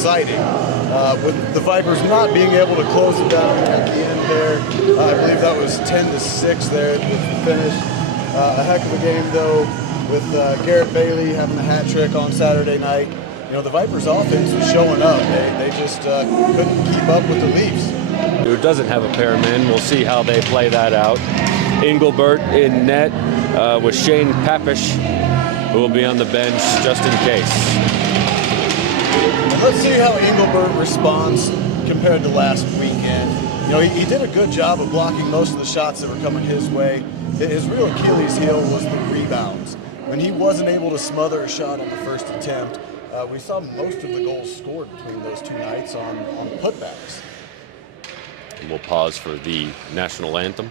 exciting. With the Vipers not being able to close it down at the end there, I believe that was 10-6 there with the finish. A heck of a game though, with Garrett Bailey having a hat trick on Saturday night. You know, the Vipers offense was showing up. They just couldn't keep up with the Leafs. Who doesn't have a pair of men. We'll see how they play that out. Engelbert in net with Shane Papish, who will be on the bench just in case. Let's see how Engelbert responds compared to last weekend. You know, he did a good job of blocking most of the shots that were coming his way. His real Achilles heel was the rebounds. When he wasn't able to smother a shot on the first attempt, we saw most of the goals scored between those two nights on putbacks. And we'll pause for the national anthem.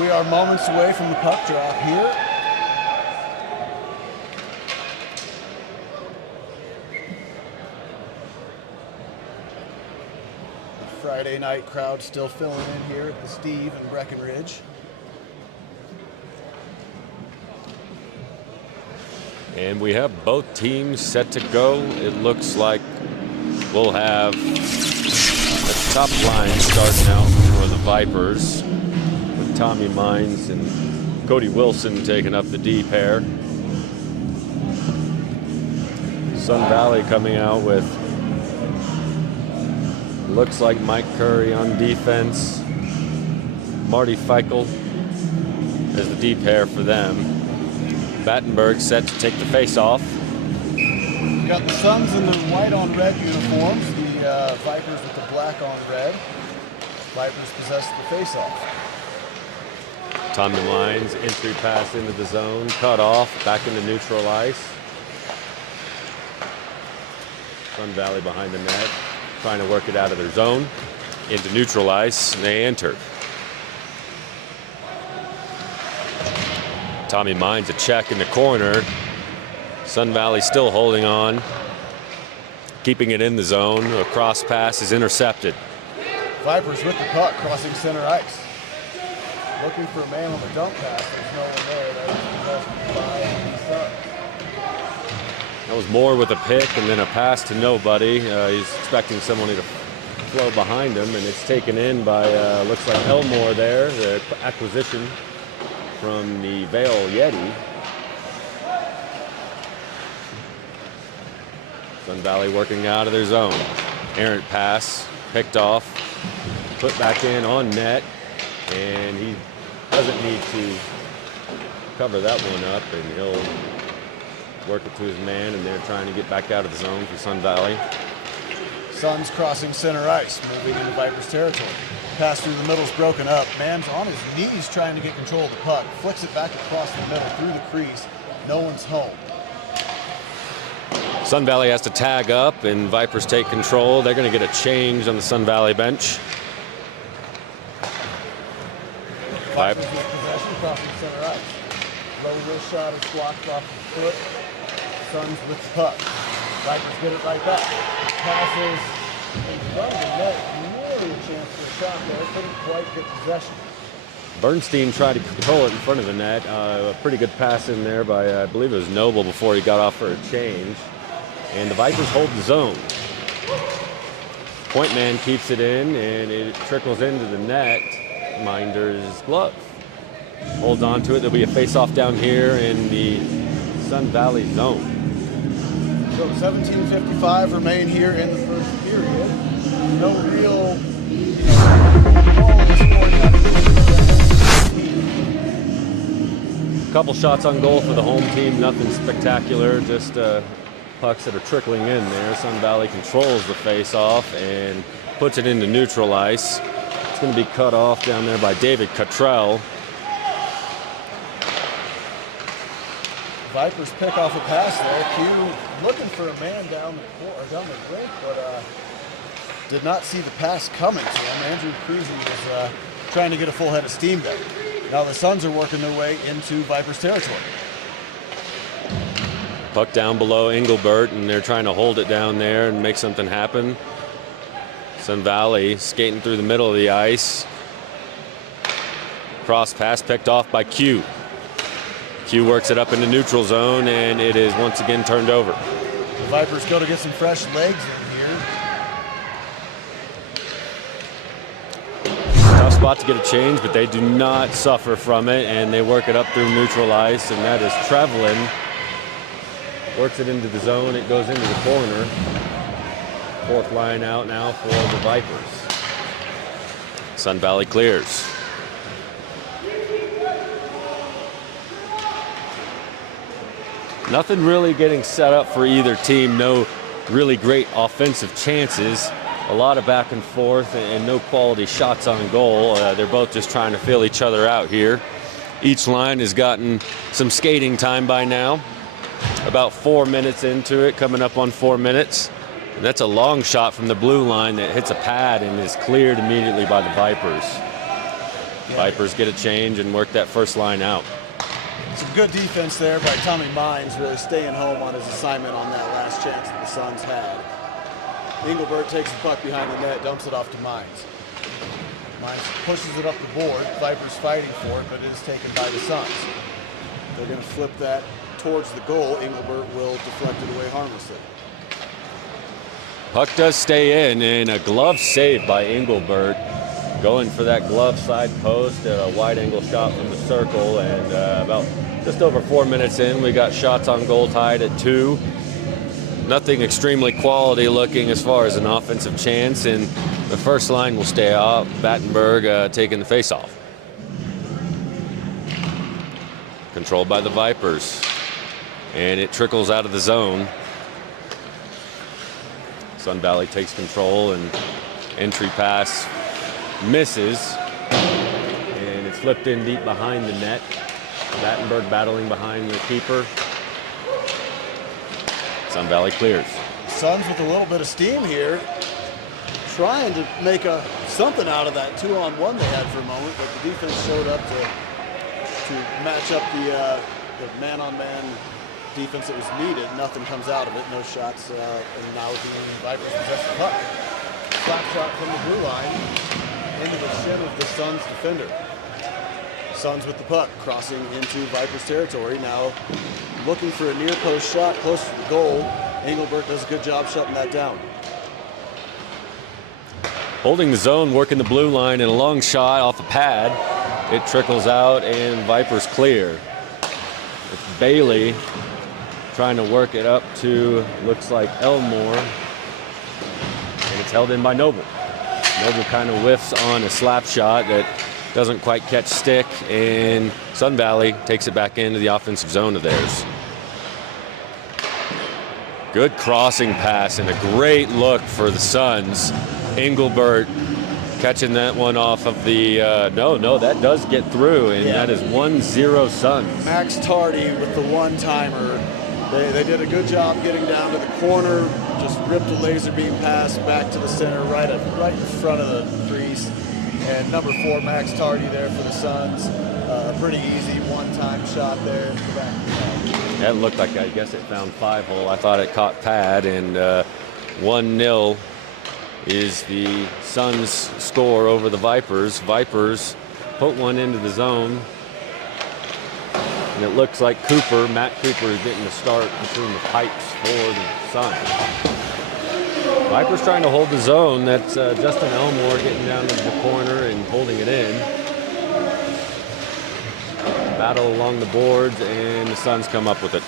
We are moments away from the puck drop here. The Friday night crowd still filling in here at the Steve and Breckenridge. And we have both teams set to go. It looks like we'll have a top line starting out for the Vipers. Tommy Mines and Cody Wilson taking up the D pair. Sun Valley coming out with, looks like Mike Curry on defense. Marty Feichel as the D pair for them. Battenberg set to take the face off. We got the Suns in the white on red uniforms, the Vipers with the black on red. Vipers possess the face off. Tommy Mines, entry pass into the zone, cut off, back into neutral ice. Sun Valley behind the net, trying to work it out of their zone, into neutral ice, and they enter. Tommy Mines a check in the corner. Sun Valley still holding on, keeping it in the zone. A cross pass is intercepted. Vipers with the puck, crossing center ice. Looking for a man on the dump pass. There's no one there. That was possessed by the Suns. That was Moore with a pick and then a pass to nobody. He's expecting someone to flow behind him, and it's taken in by, looks like Elmore there, the acquisition from the Vale Yeti. Sun Valley working out of their zone. Errant pass, picked off, put back in on net, and he doesn't need to cover that one up, and he'll work it to his man, and they're trying to get back out of the zone for Sun Valley. Suns crossing center ice, moving into Vipers territory. Pass through the middle is broken up. Man's on his knees trying to get control of the puck. Flicks it back across the middle through the crease. No one's home. Sun Valley has to tag up, and Vipers take control. They're going to get a change on the Sun Valley bench. Vipers with possession crossing center ice. Low wrist shot is blocked off the foot. Suns with the puck. Vipers get it right back. Passes in front of the net. Nearly a chance for a shot there. Couldn't quite get possession. Bernstein tried to control it in front of the net. A pretty good pass in there by, I believe it was Noble before he got off for a change. And the Vipers hold the zone. Point man keeps it in, and it trickles into the net. Minder's glove. Holds on to it. There'll be a face-off down here in the Sun Valley zone. So 17:55 remain here in the first period. No real Couple shots on goal for the home team. Nothing spectacular. Just pucks that are trickling in there. Sun Valley controls the face-off and puts it into neutral ice. It's going to be cut off down there by David Cottrell. Vipers pick off a pass there. Q looking for a man down the rink, but did not see the pass coming to him. Andrew Creasy was trying to get a full head of steam there. Now the Suns are working their way into Vipers territory. Puck down below Engelbert, and they're trying to hold it down there and make something happen. Sun Valley skating through the middle of the ice. Cross pass picked off by Q. Q works it up in the neutral zone, and it is once again turned over. The Vipers go to get some fresh legs in here. Tough spot to get a change, but they do not suffer from it, and they work it up through neutral ice, and that is Trevelyan. Works it into the zone. It goes into the corner. Fourth line out now for the Vipers. Sun Valley clears. Nothing really getting set up for either team. No really great offensive chances. A lot of back and forth and no quality shots on goal. They're both just trying to fill each other out here. Each line has gotten some skating time by now. About 4 minutes into it, coming up on 4 minutes. And that's a long shot from the blue line that hits a pad and is cleared immediately by the Vipers. Yeah. Vipers get a change and work that first line out. Some good defense there by Tommy Mines, really staying home on his assignment on that last chance that the Suns had. Engelbert takes the puck behind the net, dumps it off to Mines. Mines pushes it up the board. Vipers fighting for it, but it is taken by the Suns. They're going to flip that towards the goal. Engelbert will deflect it away harmlessly. Puck does stay in, and a glove save by Engelbert. Going for that glove side post, a wide angle shot from the circle, and about just over 4 minutes in, we got shots on goal tied at 2. Nothing extremely quality looking as far as an offensive chance, and the first line will stay off. Battenberg taking the faceoff. Controlled by the Vipers, and it trickles out of the zone. Sun Valley takes control, and entry pass misses, and it's flipped in deep behind the net. Battenberg battling behind the keeper. Sun Valley clears. Suns with a little bit of steam here, trying to make something out of that 2-on-1 they had for a moment, but the defense showed up to match up the man-on-man defense that was needed. Nothing comes out of it, no shots, and now the Vipers possess the puck. Slap shot from the blue line into the shin of the Suns defender. Suns with the puck, crossing into Vipers territory. Now looking for a near post shot close to the goal. Engelbert does a good job shutting that down. Holding the zone, working the blue line, and a long shot off a pad. It trickles out, and Vipers clear. It's Bailey trying to work it up to, looks like Elmore. And it's held in by Noble. Noble kind of whiffs on a slap shot that doesn't quite catch stick, and Sun Valley takes it back into the offensive zone of theirs. Good crossing pass and a great look for the Suns. Engelbert catching that one off of the, no, that does get through, and that is 1-0 Suns. Max Tardy with the one-timer. They did a good job getting down to the corner, just ripped a laser beam pass back to the center, right in front of the crease. And number 4, Max Tardy there for the Suns. A pretty easy one-time shot there. That looked like, I guess it found 5-hole. I thought it caught pad, and 1-0 is the Suns score over the Vipers. Vipers put one into the zone. And it looks like Matt Cooper is getting the start between the pipes for the Suns. Vipers trying to hold the zone. That's Justin Elmore getting down to the corner and holding it in. Battle along the boards, and the Suns come up with it.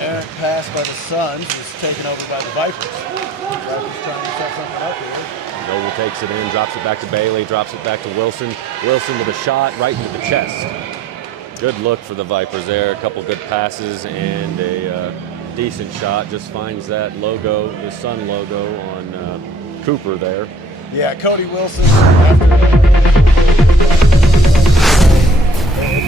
Errant pass by the Suns is taken over by the Vipers. Vipers trying to set something up here. Noble takes it in, drops it back to Bailey, drops it back to Wilson. Wilson with a shot right into the chest. Good look for the Vipers there. A couple good passes and a decent shot. Just finds that logo, the Sun logo on Cooper there. Yeah, Cody Wilson after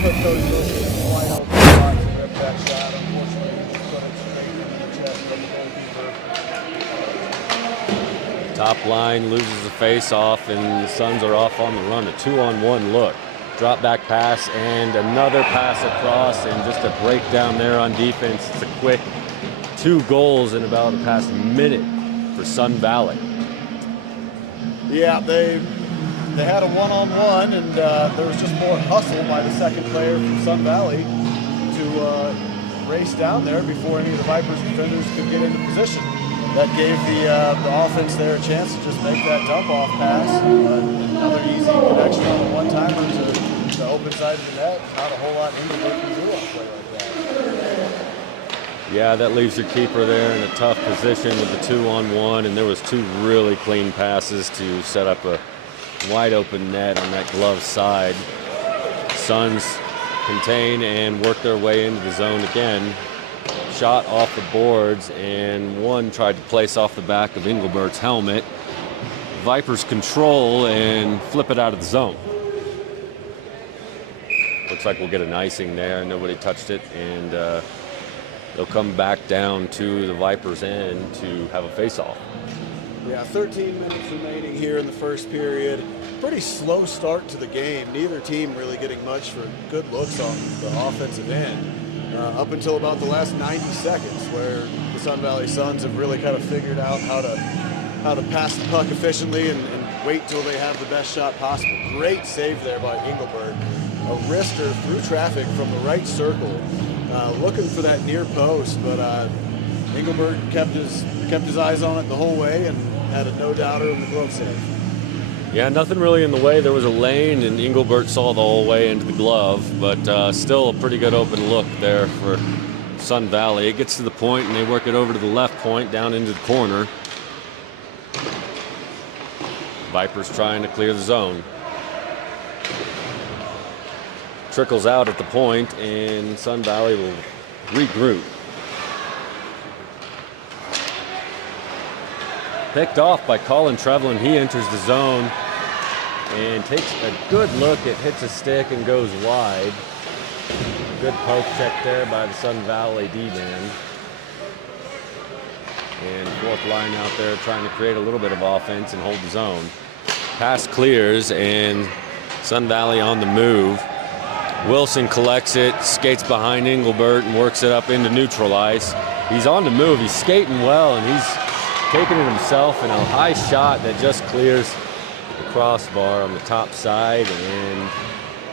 put Cody Wilson in the wide open spot to rip that shot. Unfortunately, he just put it straight into the chest of the goalkeeper. Top line loses the face-off, and the Suns are off on the run. A 2-on-1 look. Drop back pass and another pass across, and just a breakdown there on defense. It's a quick 2 goals in about the past minute for Sun Valley. Yeah, they had a one-on-one, and there was just more hustle by the second player from Sun Valley to race down there before any of the Vipers defenders could get into position. That gave the offense there a chance to just make that dump-off pass. Another easy connection on the one-timer to the open side of the net. Not a whole lot Engelbert can do on a play like that. Yeah, that leaves your keeper there in a tough position with the 2-on-1, and there was 2 really clean passes to set up a wide open net on that glove side. Suns contain and work their way into the zone again. Shot off the boards, and one tried to place off the back of Engelbert's helmet. Vipers control and flip it out of the zone. Looks like we'll get an icing there. Nobody touched it, and they'll come back down to the Vipers' end to have a face-off. Yeah, 13 minutes remaining here in the first period. Pretty slow start to the game. Neither team really getting much for good looks on the offensive end. Up until about the last 90 seconds, where the Sun Valley Suns have really kind of figured out how to pass the puck efficiently and wait till they have the best shot possible. Great save there by Engelbert. A wrister through traffic from the right circle, looking for that near post, but Engelbert kept his eyes on it the whole way and had a no-doubter in the glove save. Yeah, nothing really in the way. There was a lane, and Engelbert saw the whole way into the glove, but still a pretty good open look there for Sun Valley. It gets to the point, and they work it over to the left point, down into the corner. Vipers trying to clear the zone. Trickles out at the point, and Sun Valley will regroup. Picked off by Colin Trevelyan. He enters the zone and takes a good look. It hits a stick and goes wide. Good poke check there by the Sun Valley D-man. And fourth line out there trying to create a little bit of offense and hold the zone. Pass clears, and Sun Valley on the move. Wilson collects it, skates behind Engelbert, and works it up into neutral ice. He's on the move. He's skating well, and he's taking it himself, and a high shot that just clears the crossbar on the top side, and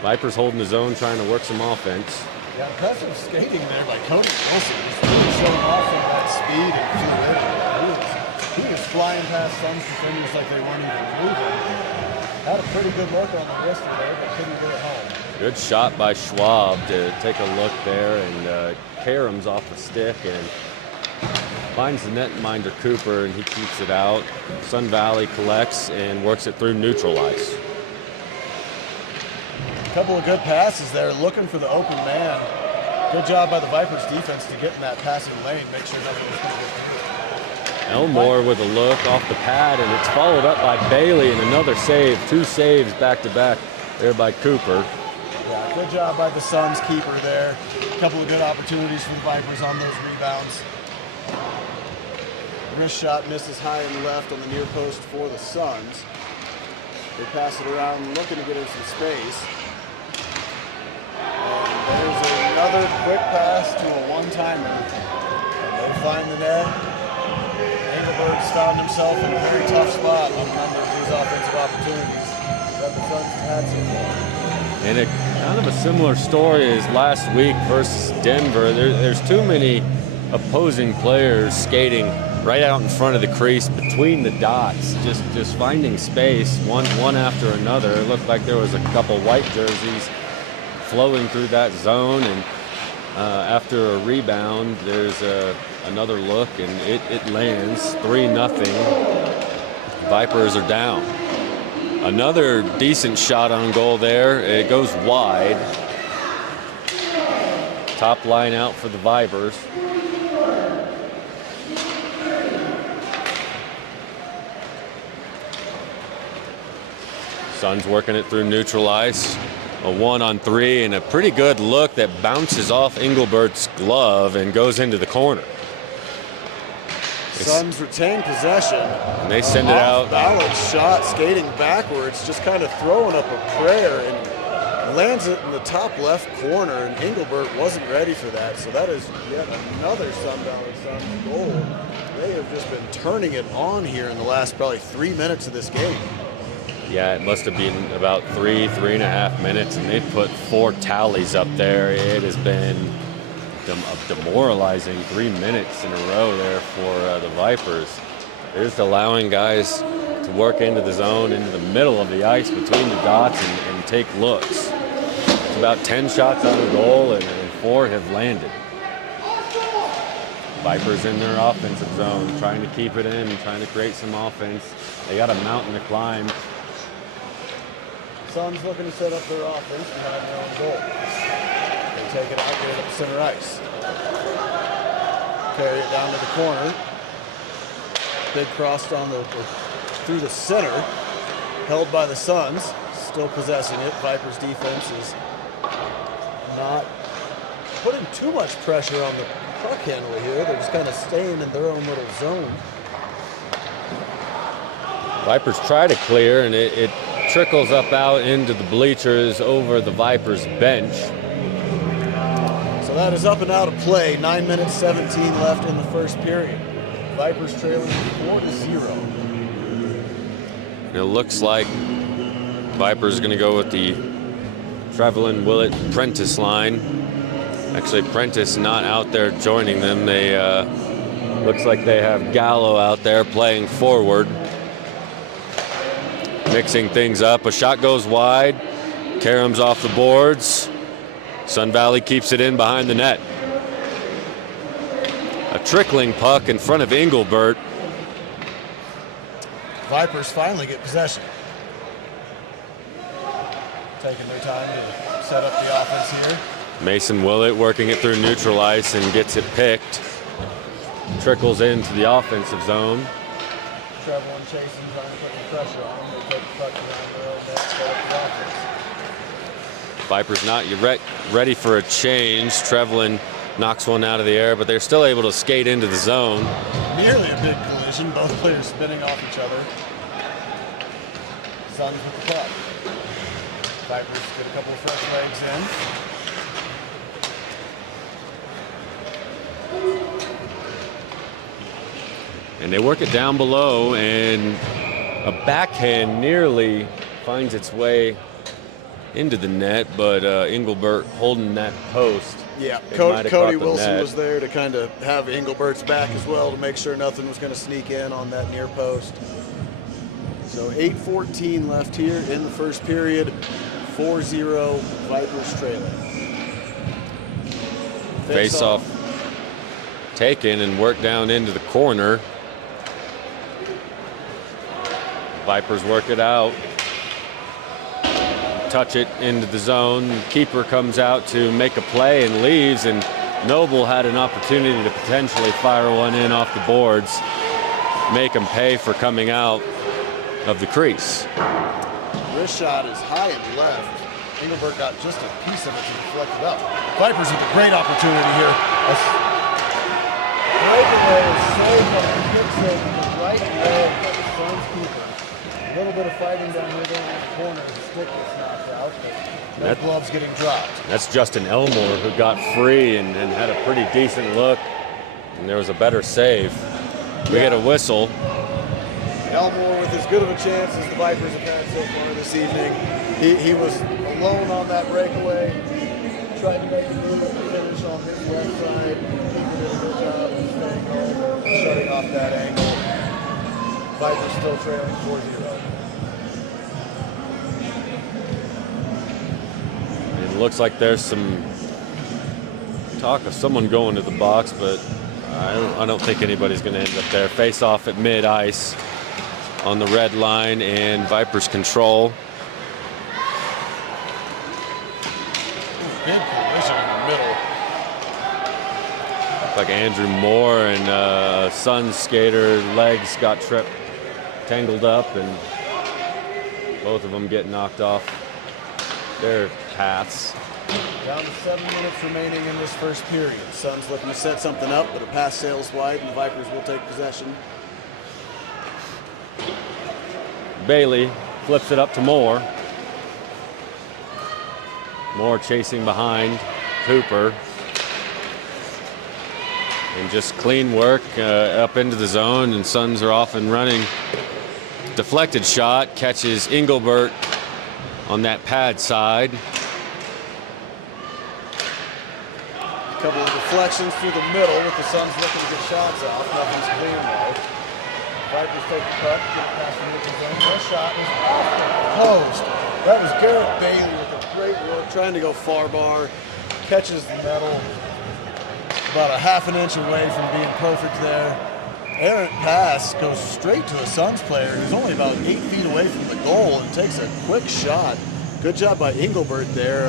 Vipers holding the zone, trying to work some offense. Yeah, impressive skating there by Cody Wilson. Just really showing off some of that speed and fluidity. He was flying past some defenders like they weren't even moving. Had a pretty good look on the wrist there, but couldn't get it home. Good shot by Schwab to take a look there, and Karam's off the stick and finds the netminder Cooper, and he keeps it out. Sun Valley collects and works it through neutral ice. A couple of good passes there, looking for the open man. Good job by the Vipers defense to get in that passing lane, make sure nothing was going to get through. Elmore with a look off the pad, and it's followed up by Bailey and another save. 2 saves back-to-back there by Cooper. Yeah, good job by the Suns keeper there. A couple of good opportunities for the Vipers on those rebounds. Wrist shot misses high and left on the near post for the Suns. They pass it around looking to get her some space. And there's another quick pass to a one-timer. They find the net. Engelbert's found himself in a very tough spot on a number of these offensive opportunities that the Suns have had so far. And a kind of a similar story as last week versus Denver. There's too many opposing players skating right out in front of the crease between the dots, just finding space one after another. It looked like there was a couple white jerseys flowing through that zone, and after a rebound, there's another look, and it lands 3-0. Vipers are down. Another decent shot on goal there. It goes wide. Top line out for the Vipers. Suns working it through neutral ice. A 1-on-3 and a pretty good look that bounces off Engelbert's glove and goes into the corner. Suns retain possession. And they send it out. Balance shot, skating backwards, just kind of throwing up a prayer, and lands it in the top left corner, and Engelbert wasn't ready for that. So that is yet another Sun Valley Suns goal. They have just been turning it on here in the last probably 3 minutes of this game. Yeah, it must have been about 3.5 minutes, and they put 4 tallies up there. It has been a demoralizing 3 minutes in a row there for the Vipers. They're just allowing guys to work into the zone, into the middle of the ice between the dots and take looks. It's about 10 shots on the goal, and 4 have landed. Vipers in their offensive zone, trying to keep it in, trying to create some offense. They got a mountain to climb. Suns looking to set up their offense behind their own goal. They take it out, get it up center ice. Carry it down to the corner. Big cross down through the center. Held by the Suns. Still possessing it. Vipers defense is not putting too much pressure on the puck handler here. They're just kind of staying in their own little zone. Vipers try to clear, and it trickles up out into the bleachers over the Vipers bench. So that is up and out of play. 9 minutes 17 left in the first period. Vipers trailing 4-0. It looks like Vipers going to go with the Trevelyan, Willett, Prentice line. Actually, Prentice not out there joining them. They looks like they have Gallo out there playing forward. Mixing things up. A shot goes wide. Karam's off the boards. Sun Valley keeps it in behind the net. A trickling puck in front of Engelbert. Vipers finally get possession. Taking their time to set up the offense here. Mason Willett working it through neutral ice and gets it picked. Trickles into the offensive zone. Trevelyan chasing, trying to put the pressure on them. They take the puck around their own net, set up the offense. Vipers not yet ready for a change. Trevelyan knocks one out of the air, but they're still able to skate into the zone. Nearly a big collision. Both players spinning off each other. Suns with the puck. Vipers get a couple of fresh legs in. And they work it down below, and a backhand nearly finds its way into the net, but Engelbert holding that post. Yeah, It might Cody have caught the Wilson net. was there to kind of have Engelbert's back as well to make sure nothing was going to sneak in on that near post. So 8:14 left here in the first period. 4-0 Vipers trailing. Face off taken and worked down into the corner. Vipers work it out. touch it into the zone. Keeper comes out to make a play and leaves, and Noble had an opportunity to potentially fire one in off the boards, make him pay for coming out of the crease. Wrist shot is high and left. Engelbert got just a piece of it to deflect it up. Vipers with a great opportunity here. Breakaway is saved on the kick save in the right leg by the Suns keeper. A little bit of fighting down here going in the corner. The stick gets knocked out, but no gloves getting dropped. That's Justin Elmore, who got free and had a pretty decent look, and there was a better save. We get a whistle. Elmore with as good of a chance as the Vipers have had so far this evening. He was alone on that breakaway. Tried to make a move to finish on his left side. Keeper did a good job of staying home, shutting off that angle. Vipers still trailing 4-0. It looks like there's some talk of someone going to the box, but I don't think anybody's going to end up there. Face off at mid-ice on the red line, and Vipers control. Big collision in the middle. Like Andrew Moore and Suns skater legs got tangled up, and both of them get knocked off their paths. Down to 7 minutes remaining in this first period. Suns looking to set something up, but a pass sails wide, and the Vipers will take possession. Bailey flips it up to Moore. Moore chasing behind Cooper. And just clean work up into the zone, and Suns are off and running. Deflected shot, catches Engelbert on that pad side. A couple of deflections through the middle with the Suns looking to get shots off. Nothing's clean though. Vipers take the cut, get past the middle zone. That shot was off the post. That was Garrett Bailey with a great work, trying to go far bar. Catches the metal. About a half an inch away from being perfect there. Errant pass goes straight to a Suns player who's only about 8 feet away from the goal and takes a quick shot. Good job by Engelbert there.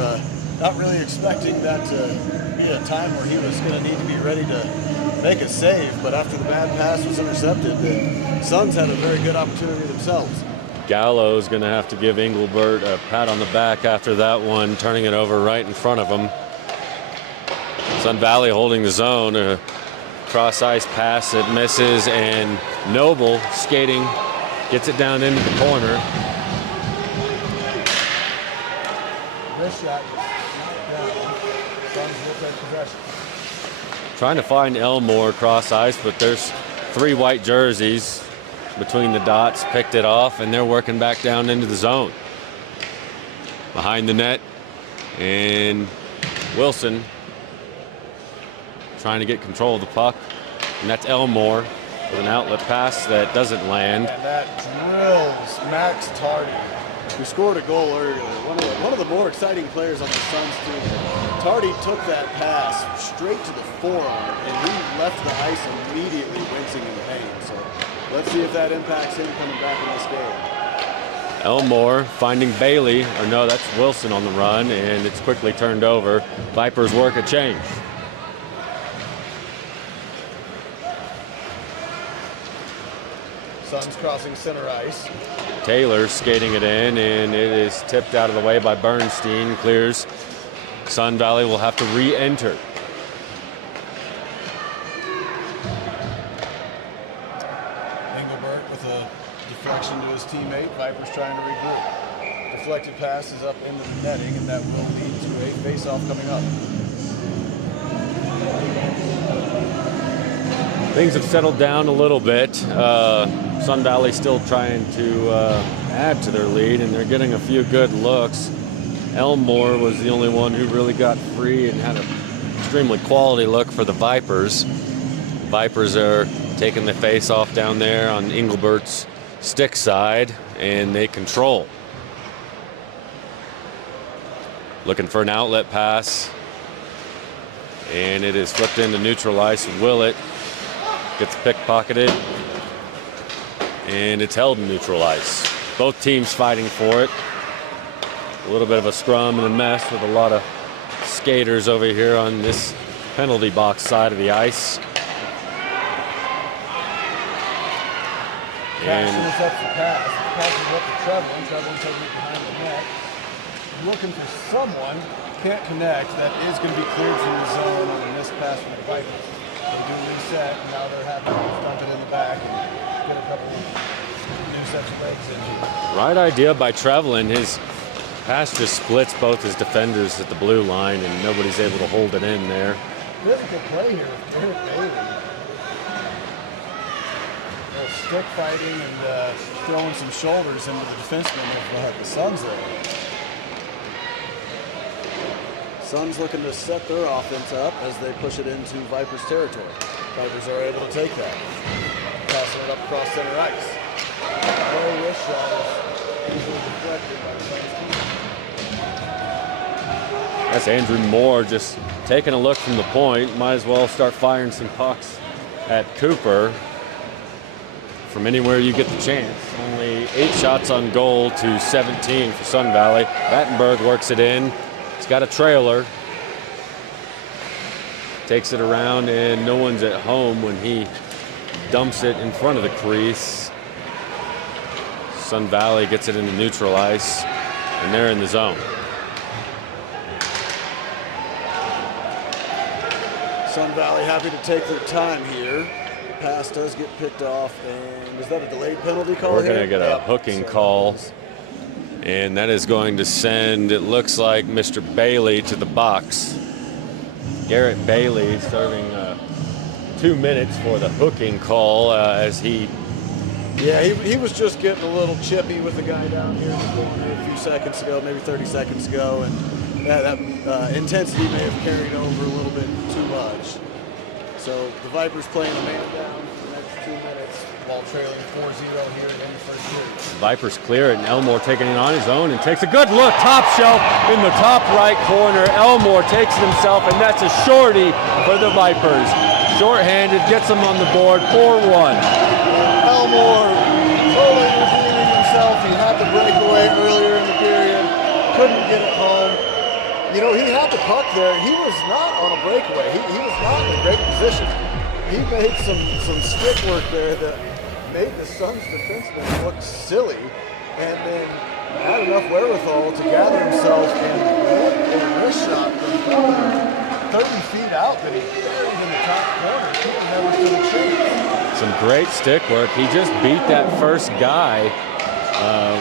Not really expecting that to be a time where he was going to need to be ready to make a save, but after the bad pass was intercepted, the Suns had a very good opportunity themselves. Gallo's going to have to give Engelbert a pat on the back after that one, turning it over right in front of him. Sun Valley holding the zone. A cross-ice pass that misses, and Noble skating, gets it down into the corner. This shot down. Suns will take possession. Trying to find Elmore cross-ice, but there's 3 white jerseys between the dots, picked it off, and they're working back down into the zone. Behind the net, and Wilson trying to get control of the puck, and that's Elmore with an outlet pass that doesn't land. And that drills Max Tardy, who scored a goal earlier. One of the more exciting players on the Suns team. Tardy took that pass straight to the forearm, and he left the ice immediately wincing in pain. So let's see if that impacts him coming back in this game. Elmore finding Bailey, or no, that's Wilson on the run, and it's quickly turned over. Vipers work a change. Suns crossing center ice. Taylor skating it in, and it is tipped out of the way by Bernstein. Clears. Sun Valley will have to re-enter. Engelbert with a deflection to his teammate. Vipers trying to regroup. Deflected pass is up into the netting, and that will lead to a face-off coming up. Things have settled down a little bit. Sun Valley still trying to add to their lead, and they're getting a few good looks. Elmore was the only one who really got free and had an extremely quality look for the Vipers. Vipers are taking the face off down there on Engelbert's stick side, and they control. Looking for an outlet pass, and it is flipped into neutral ice. Willett gets pickpocketed, and it's held in neutral ice. Both teams fighting for it. A little bit of a scrum and a mess with a lot of skaters over here on this penalty box side of the ice. Passion is up the pass. Pass is up to Trevlin. Trevlin taking it behind the net. Looking for someone. Can't connect. That is going to be cleared from the zone on a missed pass from the Vikings. They do reset, and now they're happy to dump it in the back and get a couple new sets of legs in here. Right idea by Trevlin. His pass just splits both his defenders at the blue line, and nobody's able to hold it in there. Physical play here with Garrett Bailey. Stick fighting and throwing some shoulders into the defenseman of the Suns there. Suns looking to set their offense up as they push it into Vipers territory. Vipers are able to take that. Passing it up across center ice. No wrist shot is easily deflected by the Suns team. That's Andrew Moore just taking a look from the point. Might as well start firing some pucks at Cooper from anywhere you get the chance. Only 8 shots on goal to 17 for Sun Valley. Battenberg works it in. He's got a trailer. Takes it around, and no one's at home when he dumps it in front of the crease. Sun Valley gets it into neutral ice, and they're in the zone. Sun Valley happy to take their time here. Pass does get picked off, and is that a delayed penalty call? We're going to get a hooking call, and that is going to send, it looks like, Mr. Bailey to the box. Garrett Bailey serving 2 minutes for the hooking call as he... Yeah, he was just getting a little chippy with the guy down here in the corner a few seconds ago, maybe 30 seconds ago, and that intensity may have carried over a little bit too much. So the Vipers playing a man down for the next 2 minutes while trailing 4-0 here in the first period. Vipers clear it, and Elmore taking it on his own and takes a good look. Top shelf in the top right corner. Elmore takes it himself, and that's a shorty for the Vipers. Short-handed, gets him on the board, 4-1. Elmore totally redeeming himself. He had the breakaway earlier in the period. Couldn't get it home. You know, he had the puck there. He was not on a breakaway. He was not in a great position. He made some stick work there that made the Suns defenseman look silly, and then had enough wherewithal to gather himself and hit a wrist shot from 30 feet out that he buried in the top corner. He never stood a chance. Some great stick work. He just beat that first guy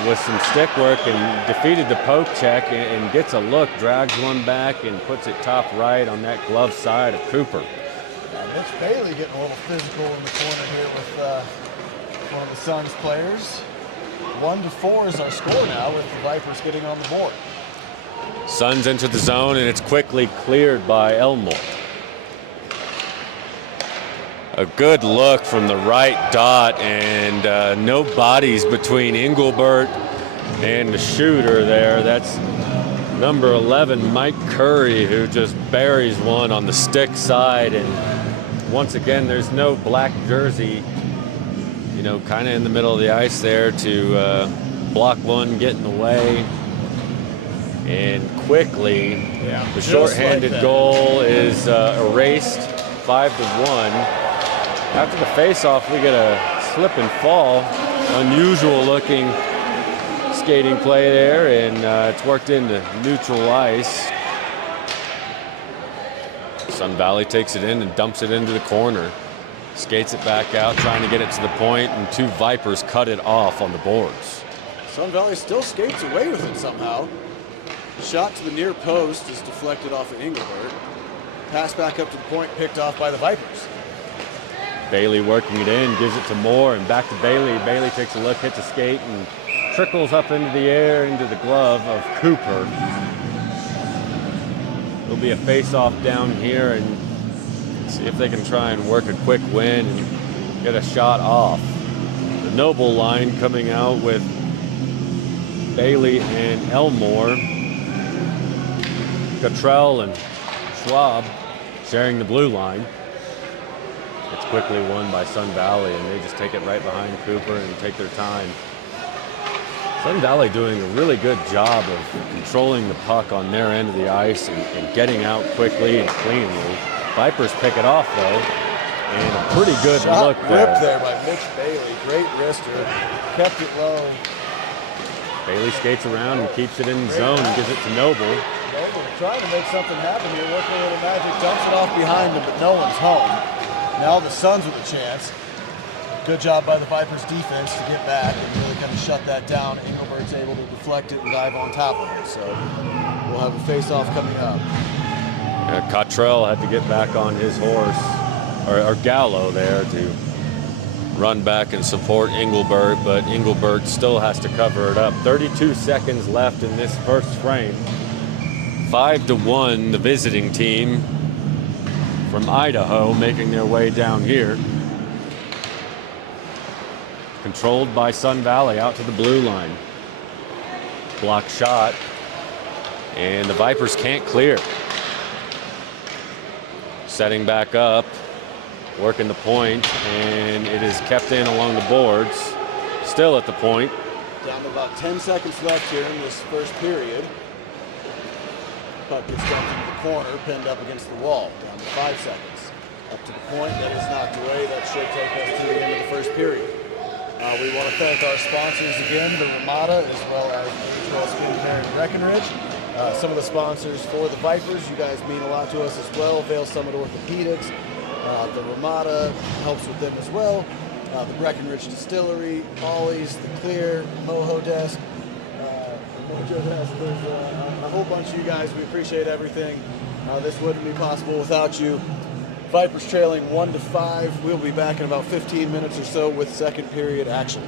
with some stick work and defeated the poke check and gets a look, drags one back and puts it top right on that glove side of Cooper. Mitch Bailey getting a little physical in the corner here with one of the Suns players. 1-4 is our score now with the Vipers getting on the board. Suns enter the zone, and it's quickly cleared by Elmore. A good look from the right dot, and no bodies between Engelbert and the shooter there. That's number 11, Mike Curry, who just buries one on the stick side. And once again, there's no black jersey, you know, kind of in the middle of the ice there to block one getting away. And quickly, the shorthanded goal is erased, 5-1. After the face-off, we get a slip and fall. Unusual looking skating play there, and it's worked into neutral ice. Sun Valley takes it in and dumps it into the corner. Skates it back out, trying to get it to the point, and 2 Vipers cut it off on the boards. Sun Valley still skates away with it somehow. Shot to the near post is deflected off of Engelbert. Pass back up to the point, picked off by the Vipers. Bailey working it in, gives it to Moore, and back to Bailey. Bailey takes a look, hits a skate, and trickles up into the air, into the glove of Cooper. It'll be a face-off down here, and see if they can try and work a quick win and get a shot off. The Noble line coming out with Bailey and Elmore. Cottrell and Schwab sharing the blue line. It's quickly won by Sun Valley, and they just take it right behind Cooper and take their time. Sun Valley doing a really good job of controlling the puck on their end of the ice and getting out quickly and cleanly. Vipers pick it off though, and a pretty good Shot look ripped there. there by Mitch Bailey. Great wrister. Kept it low. Bailey skates around and keeps it in zone and gives it to Noble. Noble trying to make something happen here, working a little magic, dumps it off behind him, but no one's home. Now the Suns with a chance. Good job by the Vipers defense to get back and really kind of shut that down. Engelbert's able to deflect it and dive on top of it. So we'll have a face-off coming up. Yeah, Cottrell had to get back on his horse, or Gallo there, to run back and support Engelbert, but Engelbert still has to cover it up. 32 seconds left in this first frame. 5-1, the visiting team from Idaho making their way down here. Controlled by Sun Valley out to the blue line. Block shot, and the Vipers can't clear. Setting back up, working the point, and it is kept in along the boards. Still at the point. Down to about 10 seconds left here in this first period. Puck gets dumped into the corner, pinned up against the wall. Down to 5 seconds. Up to the point, that is knocked away. That should take us to the end of the first period. We want to thank our sponsors again, the Ramada, as well as Skincare and Breckenridge. Some of the sponsors for the Vipers, you guys mean a lot to us as well. Vale Summit Orthopedics, the Ramada helps with them as well. The Breckenridge Distillery, Ollie's, The Clear, Moho Desk, Mojo Desk. There's a whole bunch of you guys. We appreciate everything. This wouldn't be possible without you. Vipers trailing 1-5. We'll be back in about 15 minutes or so with second period action.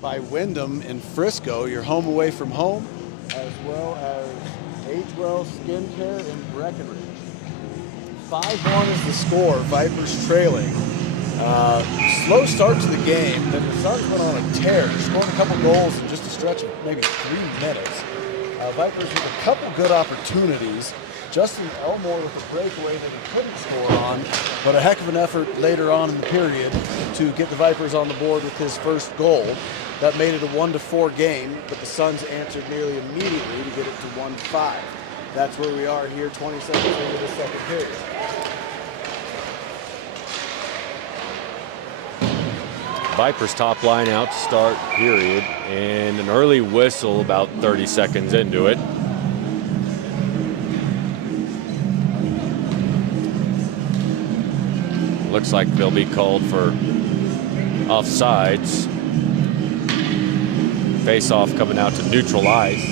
by Wyndham in Frisco, your home away from home, as well as Agewell Skincare in Breckenridge. 5-1 is the score. Vipers trailing. Slow start to the game. Then the Suns went on a tear, scoring a couple goals in just a stretch of maybe 3 minutes. Vipers with a couple good opportunities. Justin Elmore with a breakaway that he couldn't score on, but a heck of an effort later on in the period to get the Vipers on the board with his first goal. That made it a 1-4 game, but the Suns answered nearly immediately to get it to 1-5. That's where we are here, 20 seconds into the second period. Vipers top line out to start period, and an early whistle about 30 seconds into it. Looks like they'll be called for offsides. Face-off coming out to neutral ice.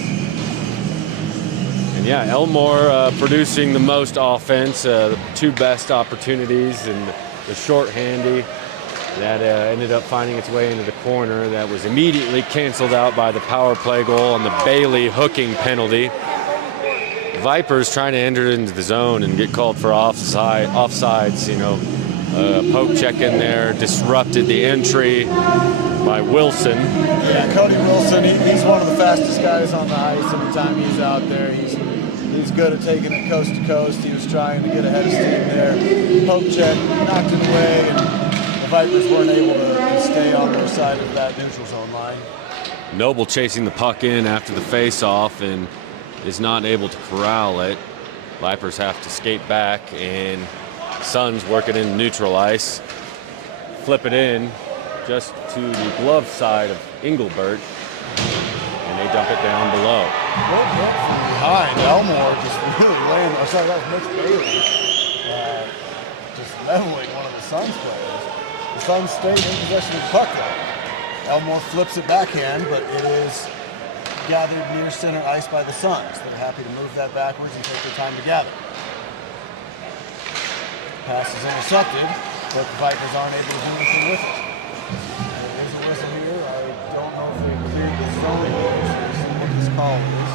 And yeah, Elmore producing the most offense, the 2 best opportunities, and the short handy that ended up finding its way into the corner. That was immediately canceled out by the power play goal on the Bailey hooking penalty. Vipers trying to enter into the zone and get called for offsides, you know. Poke check in there, disrupted the entry by Wilson. Yeah, Cody Wilson, he's one of the fastest guys on the ice anytime he's out there. He's good at taking it coast to coast. He was trying to get ahead of steam there. Poke check, knocked it away, and the Vipers weren't able to stay on their side of that neutral zone line. Noble chasing the puck in after the face-off and is not able to corral it. Vipers have to skate back, and Suns working in neutral ice. Flip it in just to the glove side of Engelbert, and they dump it down below. What from behind? Elmore just really laying. Oh, sorry, that was Mitch Bailey. Just leveling one of the Suns players. The Suns stayed in possession of the puck though. Elmore flips it backhand, but it is gathered near center ice by the Suns. They're happy to move that backwards and take their time to gather. Pass is intercepted, but the Vipers aren't able to do anything with it. There is a whistle here. I don't know if they cleared the zone here, so we'll see what this call is.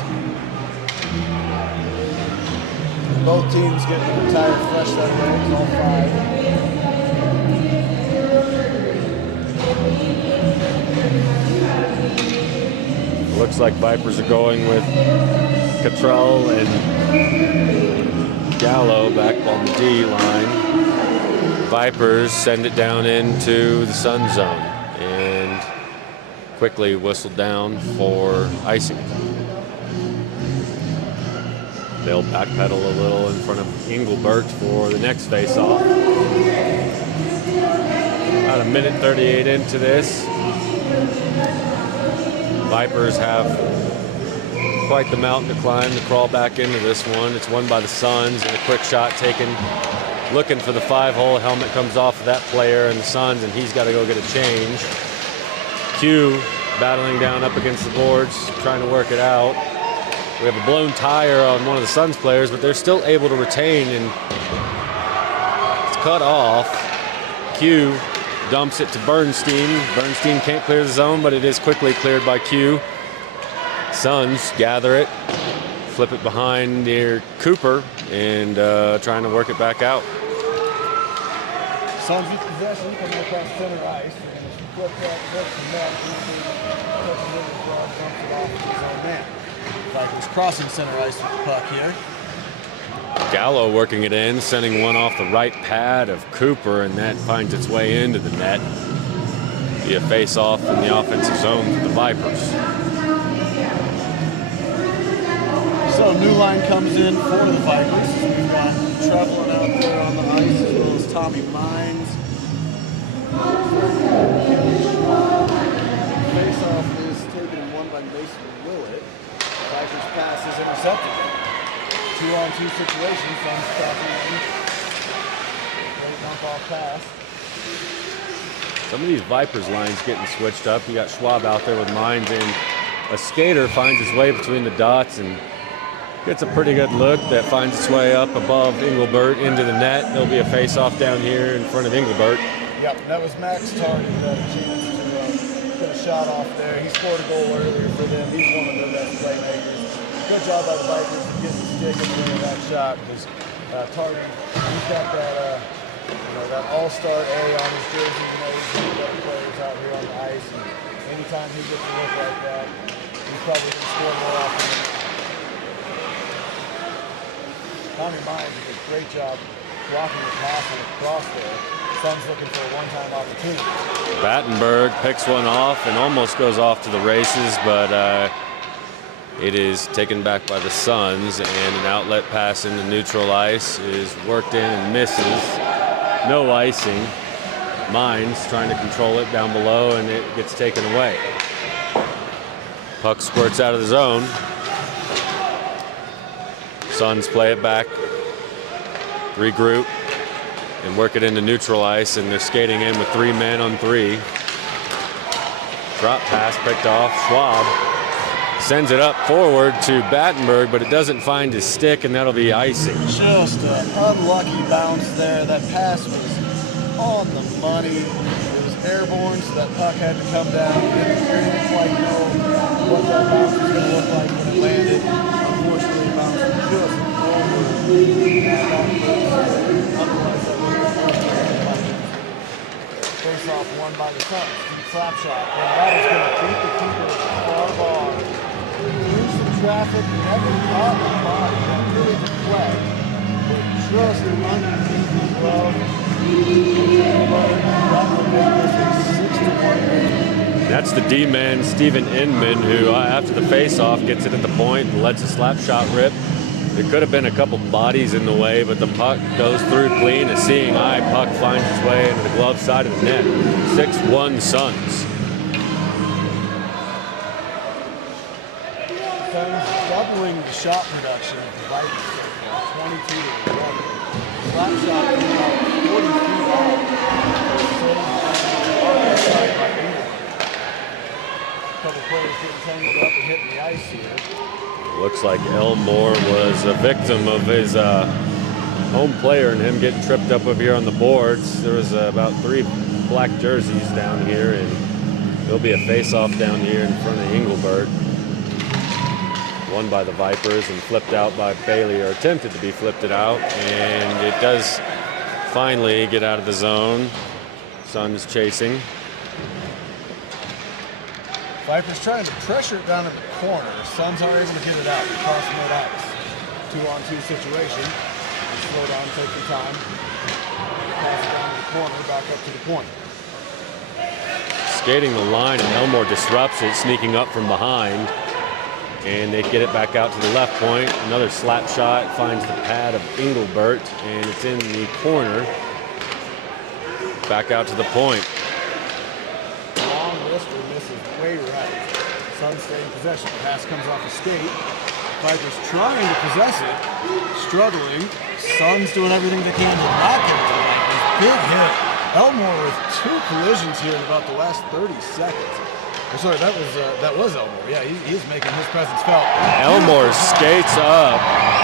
Both teams getting the entire fresh that way, all 5. Looks like Vipers are going with Cottrell and Gallo back on the D line. Vipers send it down into the Sun zone and quickly whistled down for icing. They'll backpedal a little in front of Engelbert for the next face-off. About 1:38 into this. Vipers have quite the mountain to climb to crawl back into this one. It's won by the Suns, and a quick shot taken, looking for the 5-hole. Helmet comes off of that player and the Suns, and he's got to go get a change. Q battling down up against the boards, trying to work it out. We have a blown tire on one of the Suns players, but they're still able to retain, and it's cut off. Q dumps it to Bernstein. Bernstein can't clear the zone, but it is quickly cleared by Q. Suns gather it, flip it behind near Cooper, and trying to work it back out. Suns with possession, coming across center ice. And flip that, flip the net, touches it across, dumps it off to his own man. Vipers crossing center ice with the puck here. Gallo working it in, sending one off the right pad of Cooper, and that finds its way into the net. Be a face-off in the offensive zone for the Vipers. So new line comes in for the Vipers. We've got traveling out there on the ice as well as Tommy Mines. Face-off is taken and won by Mason Willett. Vipers pass is intercepted. 2-on-2 situation from stopping. Great dump-off pass. Some of these Vipers lines getting switched up. You got Schwab out there with Mines, and a skater finds his way between the dots and gets a pretty good look that finds its way up above Engelbert into the net. There'll be a face-off down here in front of Engelbert. Yep, that was Max Tardy who had a chance to get a shot off there. He scored a goal earlier for them. He's one of their best playmakers. Good job by the Vipers to get the stick in the way of that shot, because Tardy, he's got that, that all-star A on his jersey. You know, he's one of the better players out here on the ice. And anytime he gets a look like that, he's probably going to score more often. Tommy Myers did a great job blocking the pass and across there. Sun's looking for a one-time opportunity. Battenberg picks one off and almost goes off to the races, but it is taken back by the Suns, and an outlet pass into neutral ice is worked in and misses. No icing. Mines trying to control it down below, and it gets taken away. Puck squirts out of the zone. Suns play it back, regroup, and work it into neutral ice, and they're skating in with 3 men on 3. Drop pass picked off. Schwab sends it up forward to Battenberg, but it doesn't find his stick, and that'll be icing. Just an unlucky bounce there. That pass was on the money. It was airborne, so that puck had to come down. Didn't quite know what that bounce was going to look like when it landed. Unfortunately, it bounced just over. Otherwise, that would have been face off won by the Suns. Deep slap shot, and that is going to keep the keeper far bar. Through some traffic, never caught the body. That really deflect, but just underneath the glove. That would make this a 6-1 game. That's the D-man, Steven Inman, who after the face-off gets it at the point and lets a slap shot rip. There could have been a couple bodies in the way, but the puck goes through clean. A seeing eye puck finds its way into the glove side of the net. 6-1 Suns. Suns doubling the shot production of the Vikings. 22 to 11. Slap shot from about 40 feet out. Side by Beaver. A couple players getting tangled up and hitting the ice here. Looks like Elmore was a victim of his home player and him getting tripped up over here on the boards. There was about 3 black jerseys down here, and there'll be a face-off down here in front of Engelbert. Won by the Vipers and flipped out by Bailey, or attempted to be flipped it out, and it does finally get out of the zone. Suns chasing. Vipers trying to pressure it down in the corner. Suns are able to get it out across mid ice. 2-on-2 situation. Slow down, take your time. Pass it down to the corner, back up to the point. Skating the line, and Elmore disrupts it, sneaking up from behind. And they get it back out to the left point. Another slap shot finds the pad of Engelbert, and it's in the corner. Back out to the point. Long wrister misses way right. Suns stay in possession. Pass comes off a skate. Vipers trying to possess it. Struggling. Suns doing everything they can to not get it to the Vipers. Big hit. Elmore with 2 collisions here in about the last 30 seconds. Oh, sorry, that was Elmore. Yeah, he's making his presence felt. Elmore skates up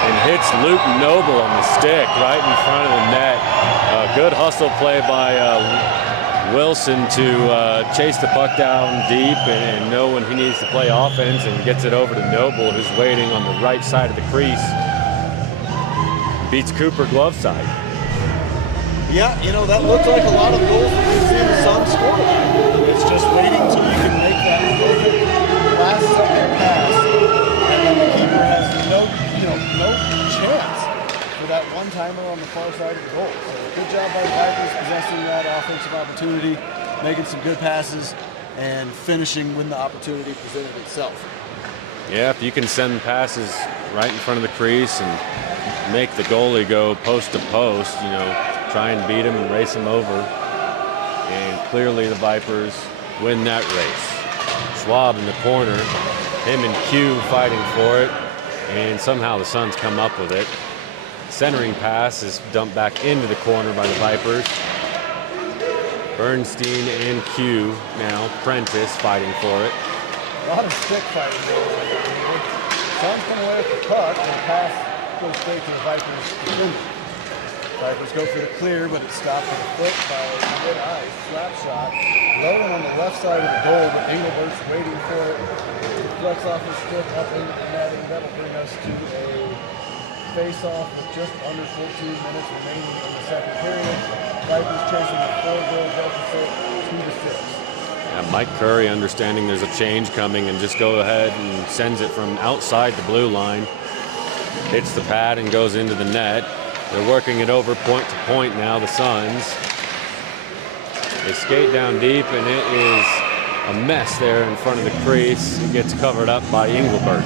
and hits Luton Noble on the stick right in front of the net. Good hustle play by Wilson to chase the puck down deep and know when he needs to play offense, and gets it over to Noble, who's waiting on the right side of the crease. Beats Cooper glove side. Yeah, that looked like a lot of goals that we've seen the Suns score. It's just waiting until you can make that perfect last-second pass, and then the keeper has no chance for that one-timer on the far side of the goal. So good job by the Vipers possessing that offensive opportunity, making some good passes, and finishing when the opportunity presented itself. Yeah, if you can send passes right in front of the crease and make the goalie go post to post, try and beat him and race him over. And clearly the Vipers win that race. Schwab in the corner, him and Q fighting for it, and somehow the Suns come up with it. Centering pass is dumped back into the corner by the Vipers. Bernstein and Q now, Prentice fighting for it. A lot of stick fighting goes on here. Suns come away with the puck, and the pass goes straight to the Vipers defender. Vipers go for the clear, but it's stopped with a foot by mid-ice. Slap shot. Loading on the left side of the goal, but Engelbert's waiting for it. Flex off his stick up into the netting. That'll bring us to a face-off with just under 14 minutes remaining in the second period. Vipers chasing a 4-goal deficit, 2-6. Mike Curry, understanding there's a change coming, and just go ahead and sends it from outside the blue line. Hits the pad and goes into the net. They're working it over point to point now, the Suns. They skate down deep, and it is a mess there in front of the crease. It gets covered up by Engelbert.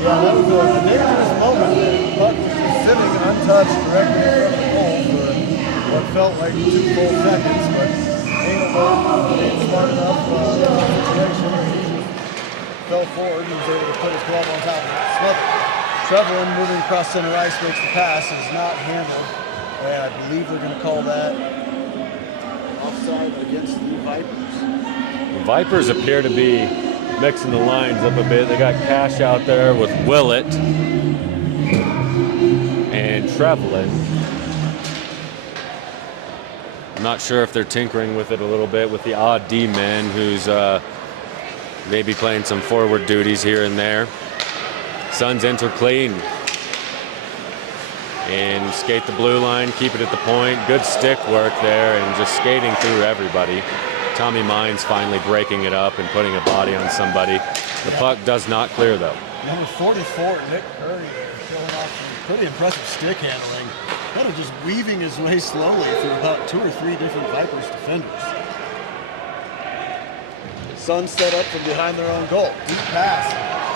Yeah, that was a dangerous moment. The puck was just sitting untouched directly in front of the goal for what felt like 2 full seconds, but Engelbert being smart enough in that situation, he fell forward and was able to put his glove on top of it. Smothered. Trevelin moving across center ice makes the pass, is not handled, and I believe they're going to call that offside against the Vipers. The Vipers appear to be mixing the lines up a bit. They got Cash out there with Willett and Trevelin. I'm not sure if they're tinkering with it a little bit with the odd D-man who's maybe playing some forward duties here and there. Suns enter clean and skate the blue line, keep it at the point. Good stick work there and just skating through everybody. Tommy Mines finally breaking it up and putting a body on somebody. The puck does not clear though. Number 44, Nick Curry, showing off some pretty impressive stick handling. Kind of just weaving his way slowly through about 2 or 3 different Vipers defenders. Suns set up from behind their own goal. Deep pass,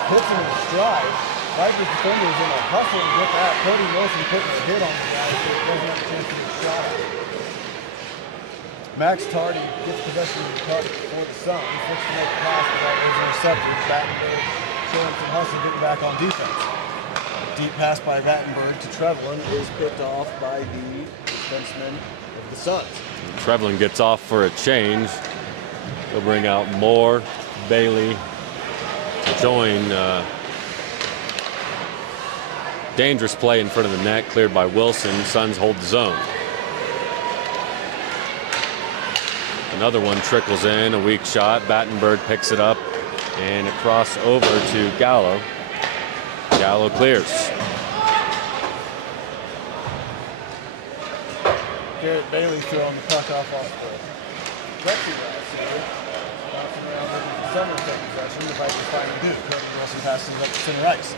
hits him in stride. Vipers defenders in a hustle to get that. Cody Wilson putting a hit on the guy so it doesn't have a chance to get shot at. Max Tardy gets possession of the puck for the Suns. Looks to make a pass, but that was intercepted. Battenberg showing some hustle, getting back on defense. A deep pass by Battenberg to Trevelin is picked off by the defenseman of the Suns. Trevelin gets off for a change. He'll bring out Moore, Bailey to join. Dangerous play in front of the net, cleared by Wilson. Suns hold the zone. Another one trickles in, a weak shot. Battenberg picks it up, and it crosses over to Gallo. Gallo clears. Garrett Bailey throwing the puck off the plexiglass here. Bouncing around looking for someone to take possession. The Vipers finally do. Cody Wilson passes it up to center ice.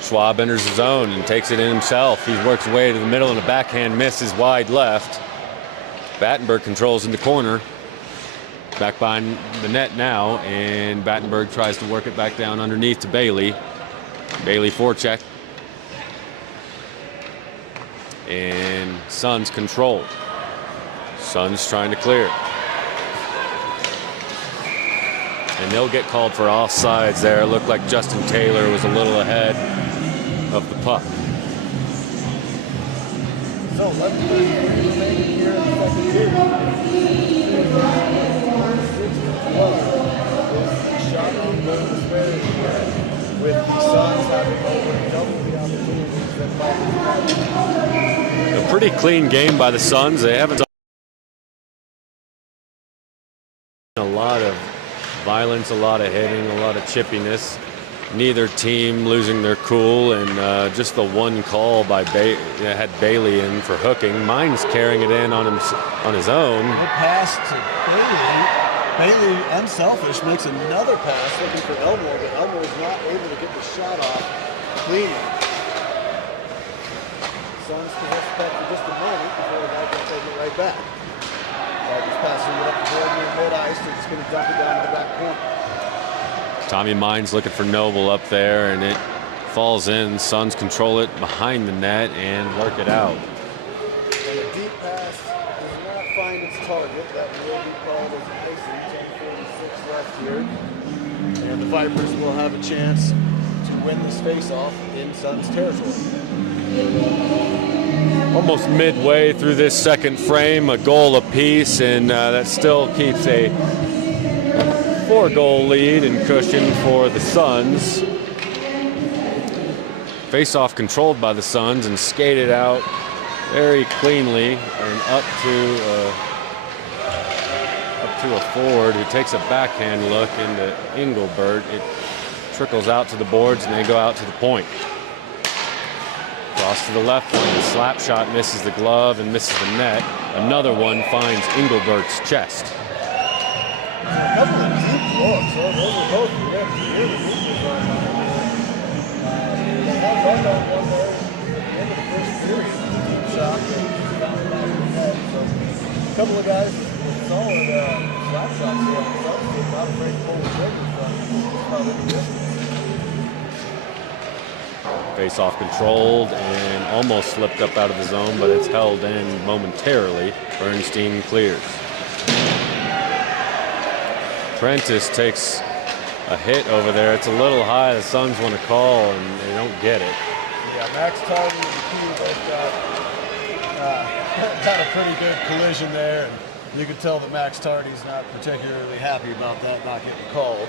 Schwab enters the zone and takes it in himself. He works his way to the middle and a backhand misses wide left. Battenberg controls in the corner. Back behind the net now, and Battenberg tries to work it back down underneath to Bailey. Bailey forecheck. And Suns control. Suns trying to clear. And they'll get called for offsides there. It looked like Justin Taylor was a little ahead of the puck. So 11:33 remaining here in the second period. 6-12 is the shot on goal disparity here, with the Suns having over double the opportunities that Vipers had. A pretty clean game by the Suns. They haven't done a lot of violence, a lot of hitting, a lot of chippiness. Neither team losing their cool, and just the one call by had Bailey in for hooking. Mine's carrying it in on his own. The pass to Bailey. Bailey, unselfish, makes another pass looking for Elmore, but Elmore is not able to get the shot off cleanly. Suns possess the puck for just a moment before the Vipers take it right back. Vipers passing it up the board near mid-ice. They're just going to dump it down to the back corner. Tommy Mines looking for Noble up there, and it falls in. Suns control it behind the net and work it out. And a deep pass does not find its target. That will be called as icing. 10:46 left here. And the Vipers will have a chance to win this face-off in Suns territory. Almost midway through this second frame, a goal apiece, and that still keeps a 4-goal lead and cushion for the Suns. Face-off controlled by the Suns and skated out very cleanly and up to a forward who takes a backhand look into Engelbert. It trickles out to the boards and they go out to the point. Cross to the left wing, slap shot misses the glove and misses the net. Another one finds Engelbert's chest. A couple of deep looks. Those are both really deep zone. One there in the first period. Deep shot. Down the back of the net. So a couple of guys with solid slap shots here. Not afraid to pull the trigger from the distance. Face-off controlled and almost slipped up out of the zone, but it's held in momentarily. Bernstein clears. Prentice takes a hit over there. It's a little high. The Suns want to call, and they don't get it. Yeah, Max Tardy and Key both got a pretty good collision there, and you could tell that Max Tardy's not particularly happy about that not getting called.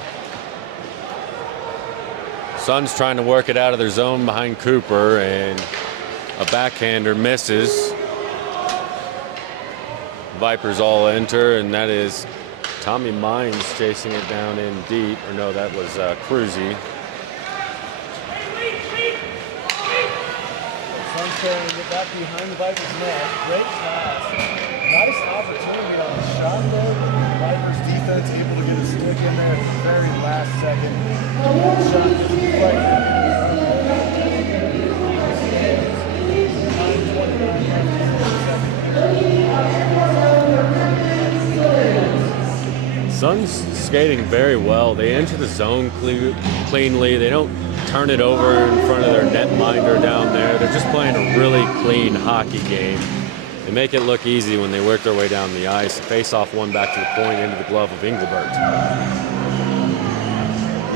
Suns trying to work it out of their zone behind Cooper, and a backhander misses. Vipers all enter, and that is Tommy Mines chasing it down in deep. Or no, that was Cruzy. Suns trying to get back behind the Vipers' net. Great pass. Nice opportunity on the shot there. Vipers defense able to get a stick in there at the very last second. One shot just Suns skating very well. They enter the zone cleanly. They don't turn it over in front of their netminder down there. They're just playing a really clean hockey game. They make it look easy when they work their way down the ice. Face-off one back to the point into the glove of Engelbert.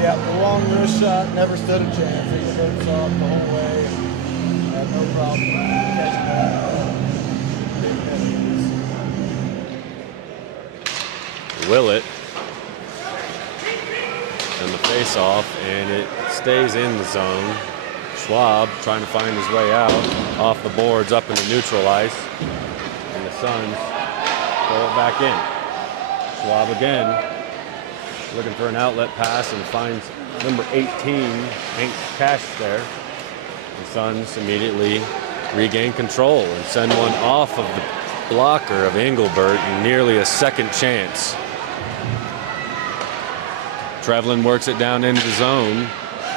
Yeah, the long wrist shot never stood a chance. Engelbert saw it the whole way and had no problem catching that. Willett and the face-off, and it stays in the zone. Schwab trying to find his way out off the boards up into neutral ice, and the Suns throw it back in. Schwab again looking for an outlet pass and finds number 18, Hank Cash there. The Suns immediately regain control and send one off of the blocker of Engelbert, and nearly a second chance. Trevlin works it down into the zone,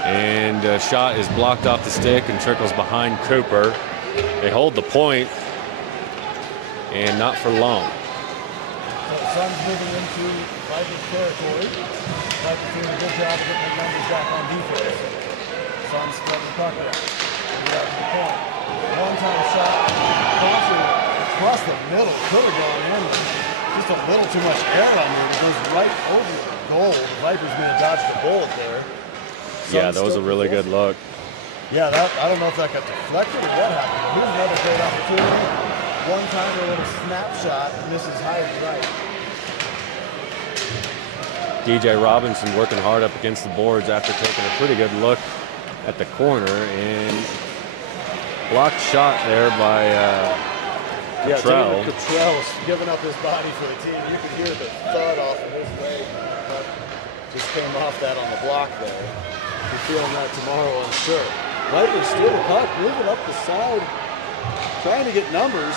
and a shot is blocked off the stick and trickles behind Cooper. They hold the point, and not for long. Suns moving into Vipers territory. Vipers doing a good job of getting the numbers back on defense. Suns spreading the puck out. Right to the point. One-time shot. Across the middle. Could have gone in. Just a little too much air on there. It goes right over the goal. The Vipers may have dodged the bullet there. Yeah, that was a really good look. Yeah, I don't know if that got deflected or what happened. Here's another great opportunity. One-timer, a little snapshot, and this is high and right. DJ Robinson working hard up against the boards after taking a pretty good look at the corner, and blocked shot there by Cottrell. Cottrell's giving up his body for the team. You could hear the thud off of his leg. Just came off that on the block there. We're feeling that tomorrow, I'm sure. Vipers steal the puck, moving up the side, trying to get numbers.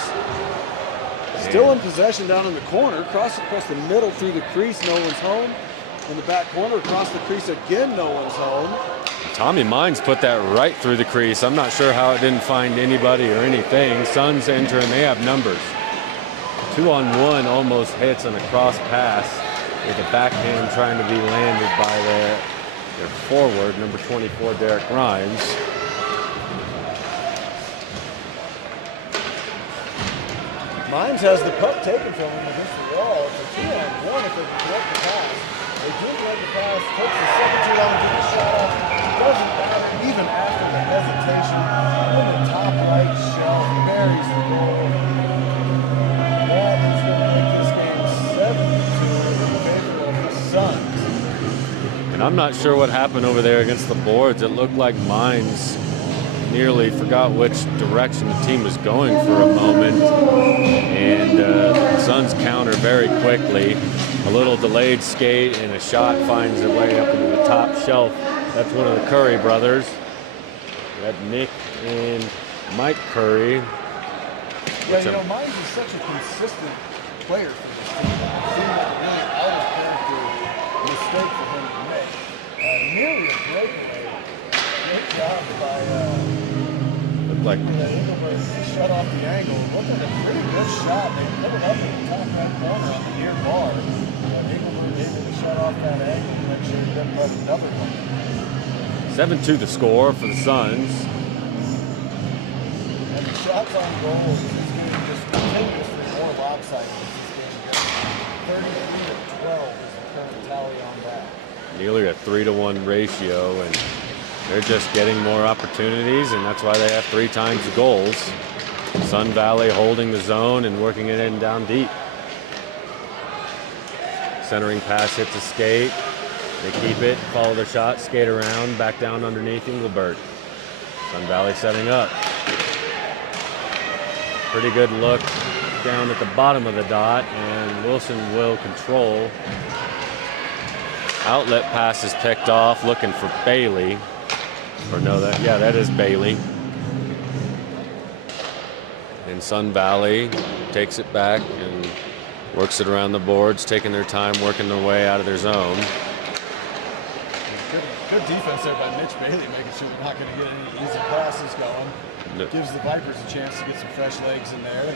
Still in possession down in the corner, across the middle through the crease, no one's home. In the back corner, across the crease again, no one's home. Tommy Mines put that right through the crease. I'm not sure how it didn't find anybody or anything. Suns enter and they have numbers. 2-on-1 almost hits on a cross pass with a backhand trying to be landed by their forward, number 24, Derek Grimes. Mines has the puck taken from him against the wall. It's a 2-on-1 if they can collect the pass. They do collect the pass, takes the second 2-on, gets the shot off. Doesn't matter even after the hesitation. In the top right shelf, buries the goal. That is going to make this game 7-2 in favor of the Suns. And I'm not sure what happened over there against the boards. It looked like Mines nearly forgot which direction the team was going for a moment. And Suns counter very quickly. A little delayed skate and a shot finds their way up into the top shelf. That's one of the Curry brothers. We got Nick and Mike Curry. Yeah, you know, Mines is such a consistent player for this team. It seemed like a really out of character mistake for him to make. Nearly a breakaway. Great job by Looked like Engelbert to shut off the angle. It looked like a pretty good shot. They put it up in the top right corner on the near bar. Engelbert able to shut off that angle and make sure he doesn't let another one. 7-2 the score for the Suns. And the shots on goal is just continuously more lopsided as this game goes. 33-12 is the current tally on that. Nearly a 3-to-1 ratio, and they're just getting more opportunities, and that's why they have 3 times the goals. Sun Valley holding the zone and working it in down deep. Centering pass hits a skate. They keep it, follow the shot, skate around, back down underneath Engelbert. Sun Valley setting up. Pretty good look down at the bottom of the dot, and Wilson will control. Outlet pass is picked off, looking for Bailey. Or no, that is Bailey. And Sun Valley takes it back and works it around the boards, taking their time, working their way out of their zone. Good defense there by Mitch Bailey, making sure they're not going to get any easy passes going. No. Gives the Vipers a chance to get some fresh legs in there, and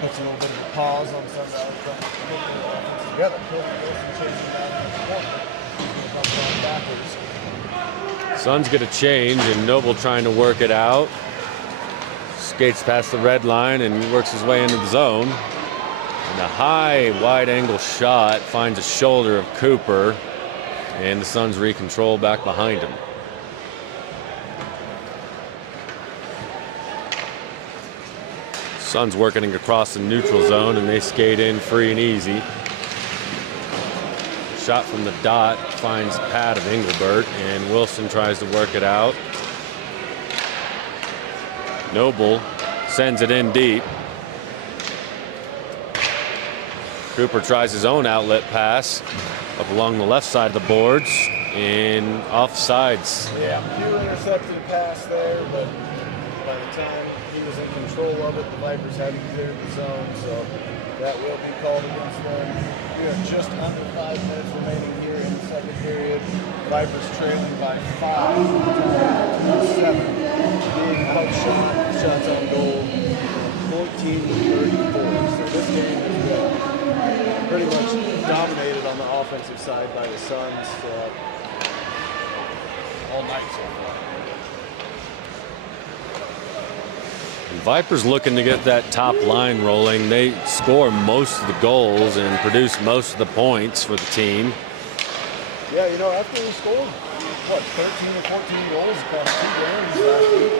puts a little bit of a pause on Sun Valley trying to get the offense together. Wilson chasing down in the corner. He's going to come backwards. Suns get a change, and Noble trying to work it out. Skates past the red line and works his way into the zone. And a high, wide-angle shot finds a shoulder of Cooper, and the Suns recontrol back behind him. Suns working across the neutral zone, and they skate in free and easy. Shot from the dot finds pad of Engelbert, and Wilson tries to work it out. Noble sends it in deep. Cooper tries his own outlet pass up along the left side of the boards and offsides. Yeah, few intercepted pass there, but by the time he was in control of it, the Vipers hadn't cleared the zone, so that will be called against them. We are just under 5 minutes remaining here in the second period. Vipers trailing by 5, 7, being outshot, shots on goal, 14-34. So this game has been pretty much dominated on the offensive side by the Suns all night so far. Vipers looking to get that top line rolling. They score most of the goals and produce most of the points for the team. Yeah, you know, after we scored, 13 or 14 goals across 2 games last week,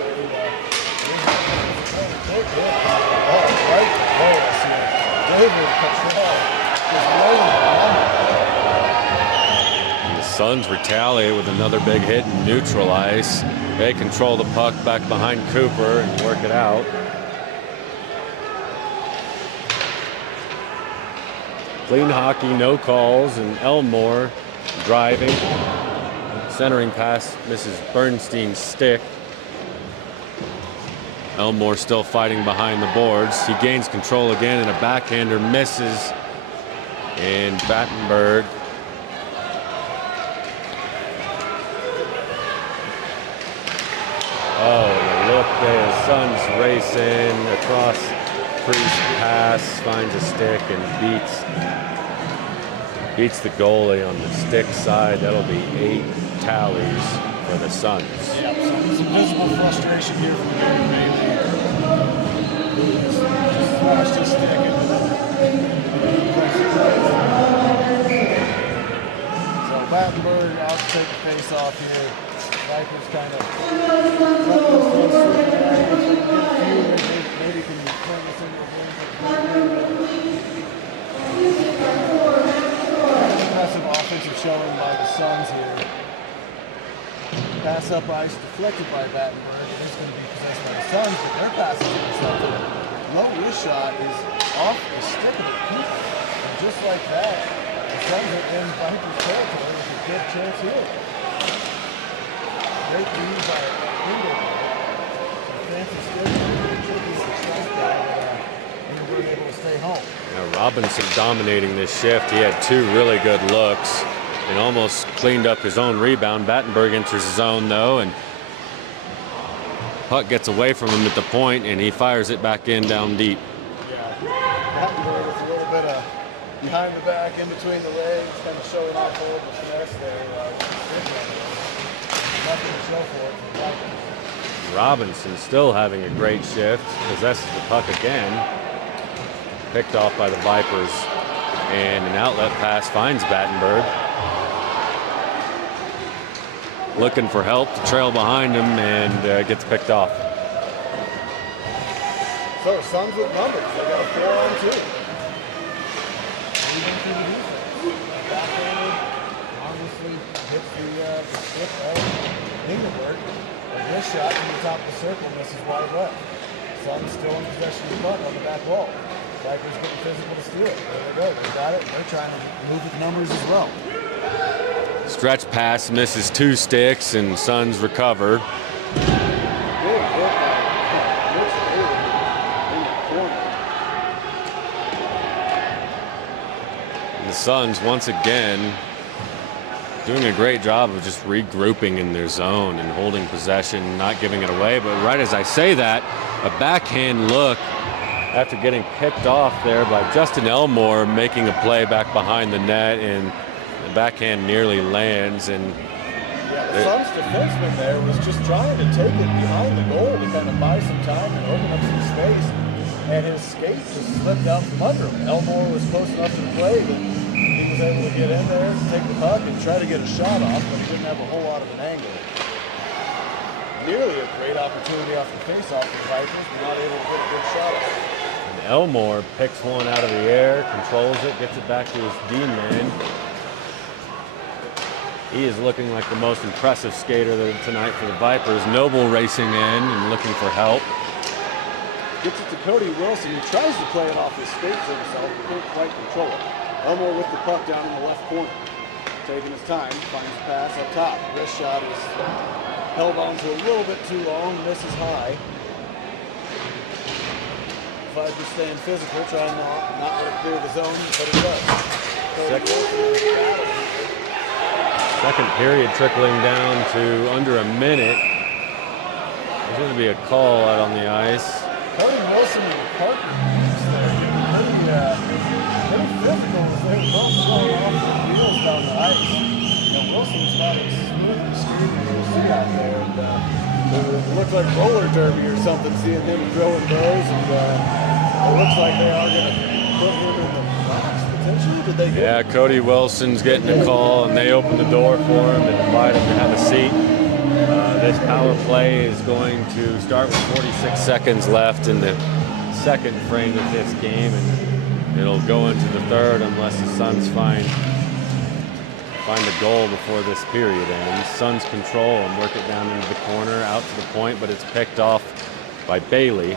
The Suns retaliate with another big hit and neutralize. They control the puck back behind Cooper and work it out. Clean hockey, no calls, and Elmore driving. Centering pass misses Bernstein's stick. Elmore still fighting behind the boards. He gains control again, and a backhander misses. And Battenberg look there, Suns race in across Priest pass, finds a stick and beats the goalie on the stick side. That'll be 8 tallies for the Suns. Yeah, some visible frustration here from Gary Bailey. Just smashed his stick into So Battenberg out to take the face off here. Vipers kind of let this one slip away. Maybe can turn this into a game. Impressive offensive showing by the Suns here. Pass up ice deflected by Battenberg. He's going to chased by the Suns, but their pass is intercepted. Low wrist shot is off the stick of the keeper. And just like that, the Suns are in Vikings territory with a good chance here. Great lead by Ingle. Fancy stick, tricky strike there, but Ingle were able to stay home. Now Robinson dominating this shift. He had 2 really good looks and almost cleaned up his own rebound. Battenberg enters his zone though, and puck gets away from him at the point, and he fires it back in down deep. Yeah, Battenberg with a little bit of behind the back, in between the legs, kind of showing off a little bit of finesse there. Nothing to show for it from Vikings. Robinson still having a great shift, possesses the puck again, picked off by the Vipers, and an outlet pass finds Battenberg. Looking for help to trail behind him, and gets picked off. So Suns with numbers. They got a 4-on-2. Leading through the defense. Backhanded, obviously hits the stick of Engelberg. A wrist shot from the top of the circle misses wide left. Suns still in possession of the puck on the back wall. Vipers getting physical to steal it. There they go. They got it. They're trying to move with numbers as well. Stretch pass misses 2 sticks, and Suns recover. And the Suns once again doing a great job of just regrouping in their zone and holding possession, not giving it away. But right as I say that, a backhand look after getting picked off there by Justin Elmore, making a play back behind the net, and the backhand nearly lands. And yeah, the Suns defenseman there was just trying to take it behind the goal to kind of buy some time and open up some space, and his skate just slipped out from under him. Elmore was close enough to the play that he was able to get in there, take the puck, and try to get a shot off, but didn't have a whole lot of an angle. Nearly a great opportunity off the face-off for the Vikings, but not able to get a good shot off. And Elmore picks one out of the air, controls it, gets it back to his D-man. He is looking like the most impressive skater tonight for the Vipers. Noble racing in and looking for help. Gets it to Cody Wilson. He tries to play it off his skates himself, but can't quite control it. Elmore with the puck down in the left corner. Taking his time, finds the pass up top. Wrist shot is held on to a little bit too long, misses high. Vipers staying physical, trying not to clear the zone, but it does. Second period trickling down to under a minute. There's going to be a call out on the ice. Cody Wilson and Parker there pretty physical as they were both going off the wheels down the ice. Wilson's not as smooth and screaming as you see out there. And, it looked like roller derby or something, seeing him throwing those. And it looks like they are going to put him in the box potentially. Did they get Cody Wilson's getting a call, and they open the door for him and invite him to have a seat. This power play is going to start with 46 seconds left in the second frame of this game, and it'll go into the third unless the Suns find a goal before this period ends. Suns control and work it down into the corner, out to the point, but it's picked off by Bailey.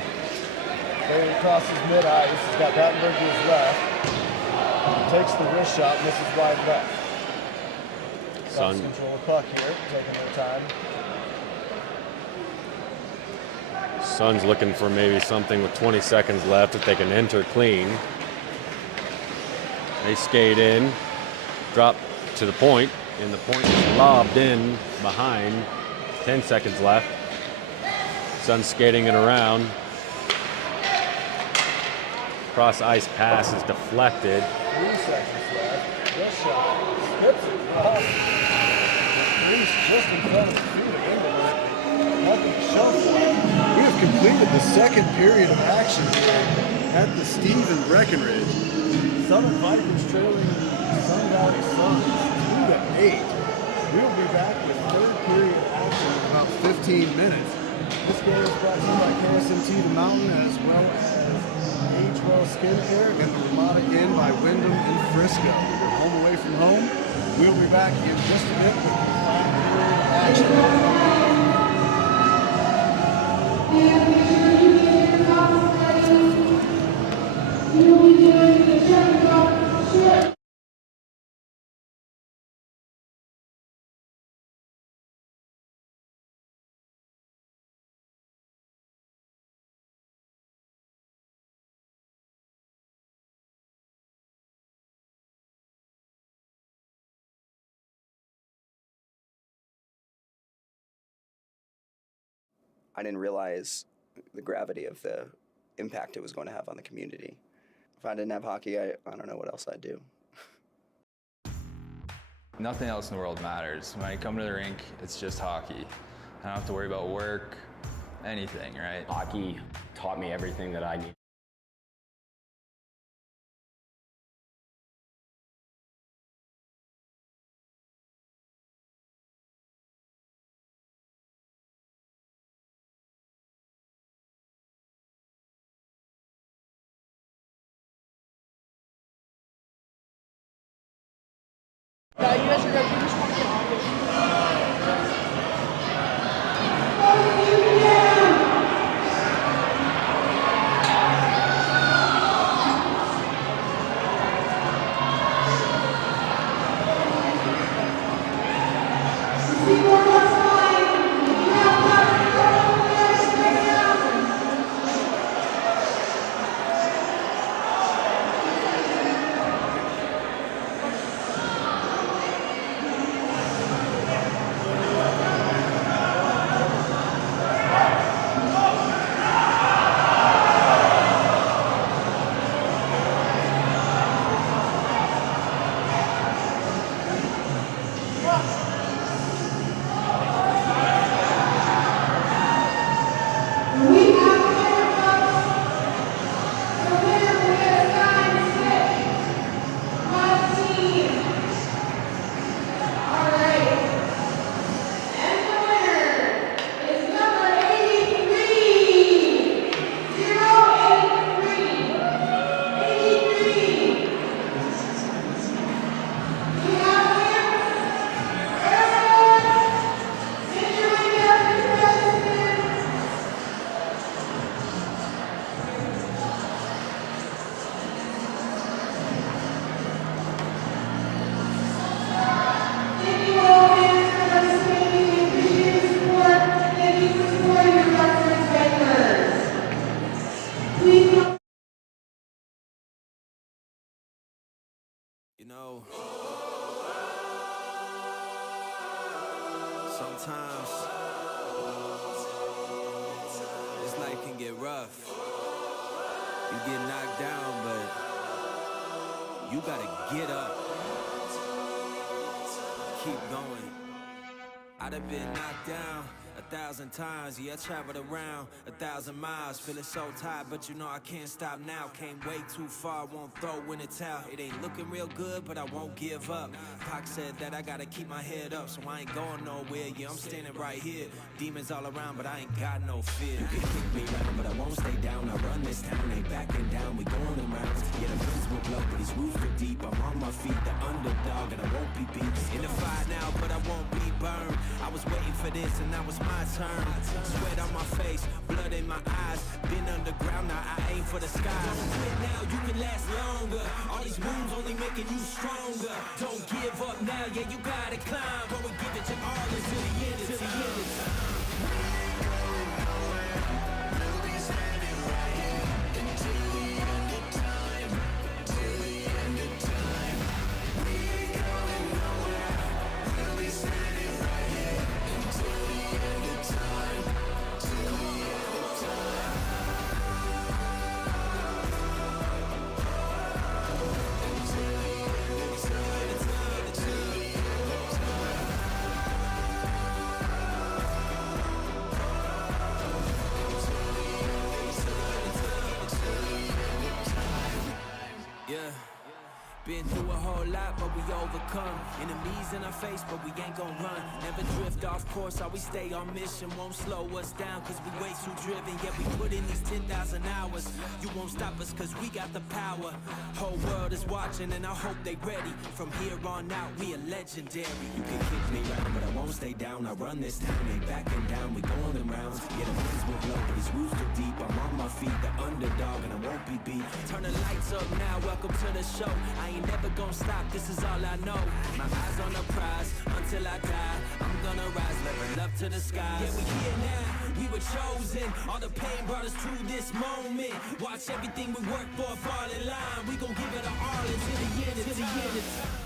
Bailey crosses mid-ice. He's got Battenberg to his left. Takes the wrist shot, misses wide left. Suns control the puck here, taking their time. Suns looking for maybe something with 20 seconds left if they can enter clean. They skate in, drop to the point, and the point is lobbed in behind. 10 seconds left. Suns skating it around. Cross ice pass is deflected. 3 seconds left. Wrist shot. Skips it. Off. Reese just in front of the feet of England. Nothing to show for it. We have completed the second period of action here at the Steve and Breckenridge. Southern Vikings trailing Sun Valley Suns 2-8. We will be back with third period action in about 15 minutes. This game is brought to you by KSMT The Mountain, as well as Age Well Skincare and the Ramada Inn by Wyndham in Frisco. We're home away from home. We'll be back in just a bit with the final period of action. I didn't realize the gravity of the impact it was going to have on the community. If I didn't have hockey, I don't know what else I'd do. Nothing else in the world matters. When I come to the rink, it's just hockey. I don't have to worry about work, anything, right? Hockey taught me everything that I need. You guys are good. You just want to get audio. You know, sometimes this life can get rough. You get knocked down, but you gotta get up. Keep going. I'd have been knocked down 1,000 times, yeah, I traveled around 1,000 miles, feeling so tired, but you know I can't stop now. Came way too far, won't throw in the towel. It ain't looking real good, but I won't give up. Pac said that I gotta keep my head up, so I ain't going nowhere, yeah, I'm standing right here. Demons all around, but I ain't got no fear. You can kick me around, but I won't stay down. I run this town, ain't backing down, we going in rounds. Yeah, the winds will blow, but these roofs are deep. I'm on my feet, the underdog, and I won't be beat. In the fire now, but I won't be burned. I was waiting for this, and now it's my turn. Sweat on my face, blood in my eyes. Been underground, now I aim for the sky. Don't quit now, you can last longer. All these wounds only making you stronger. Don't give up now, yeah, you gotta climb. Go and give it your all until the end, until the end of time. We'll be standing right here until the end of time. Till the end of time. We ain't going nowhere. We'll be standing right here until the end of time. Till the end of time. Until the end of time. Until the end of time. Yeah. Been through a whole lot, but we overcome. Enemies in our face, but we ain't gon' run. Never drift off course, always stay on mission. Won't slow us down, cause we way too driven. Yeah, we put in these 10,000 hours. You won't stop us, cause we got the power. Whole world is watching, and I hope they ready. From here on out, we are legendary. You can kick me around, but I won't stay down. I run this town, ain't backing down. We going in rounds. Yeah, the winds will blow, but these roofs are deep. I'm on my feet, the underdog, and I won't be beat. Turn the lights up now, welcome to the show. I ain't never gonna stop, this is all I know. My eyes on the prize, until I die. I'm gonna rise, level up to the skies. Yeah, we here now, we were chosen. All the pain brought us to this moment. Watch everything we work for fall in line. We gon' give it our all until the end, until the end of time.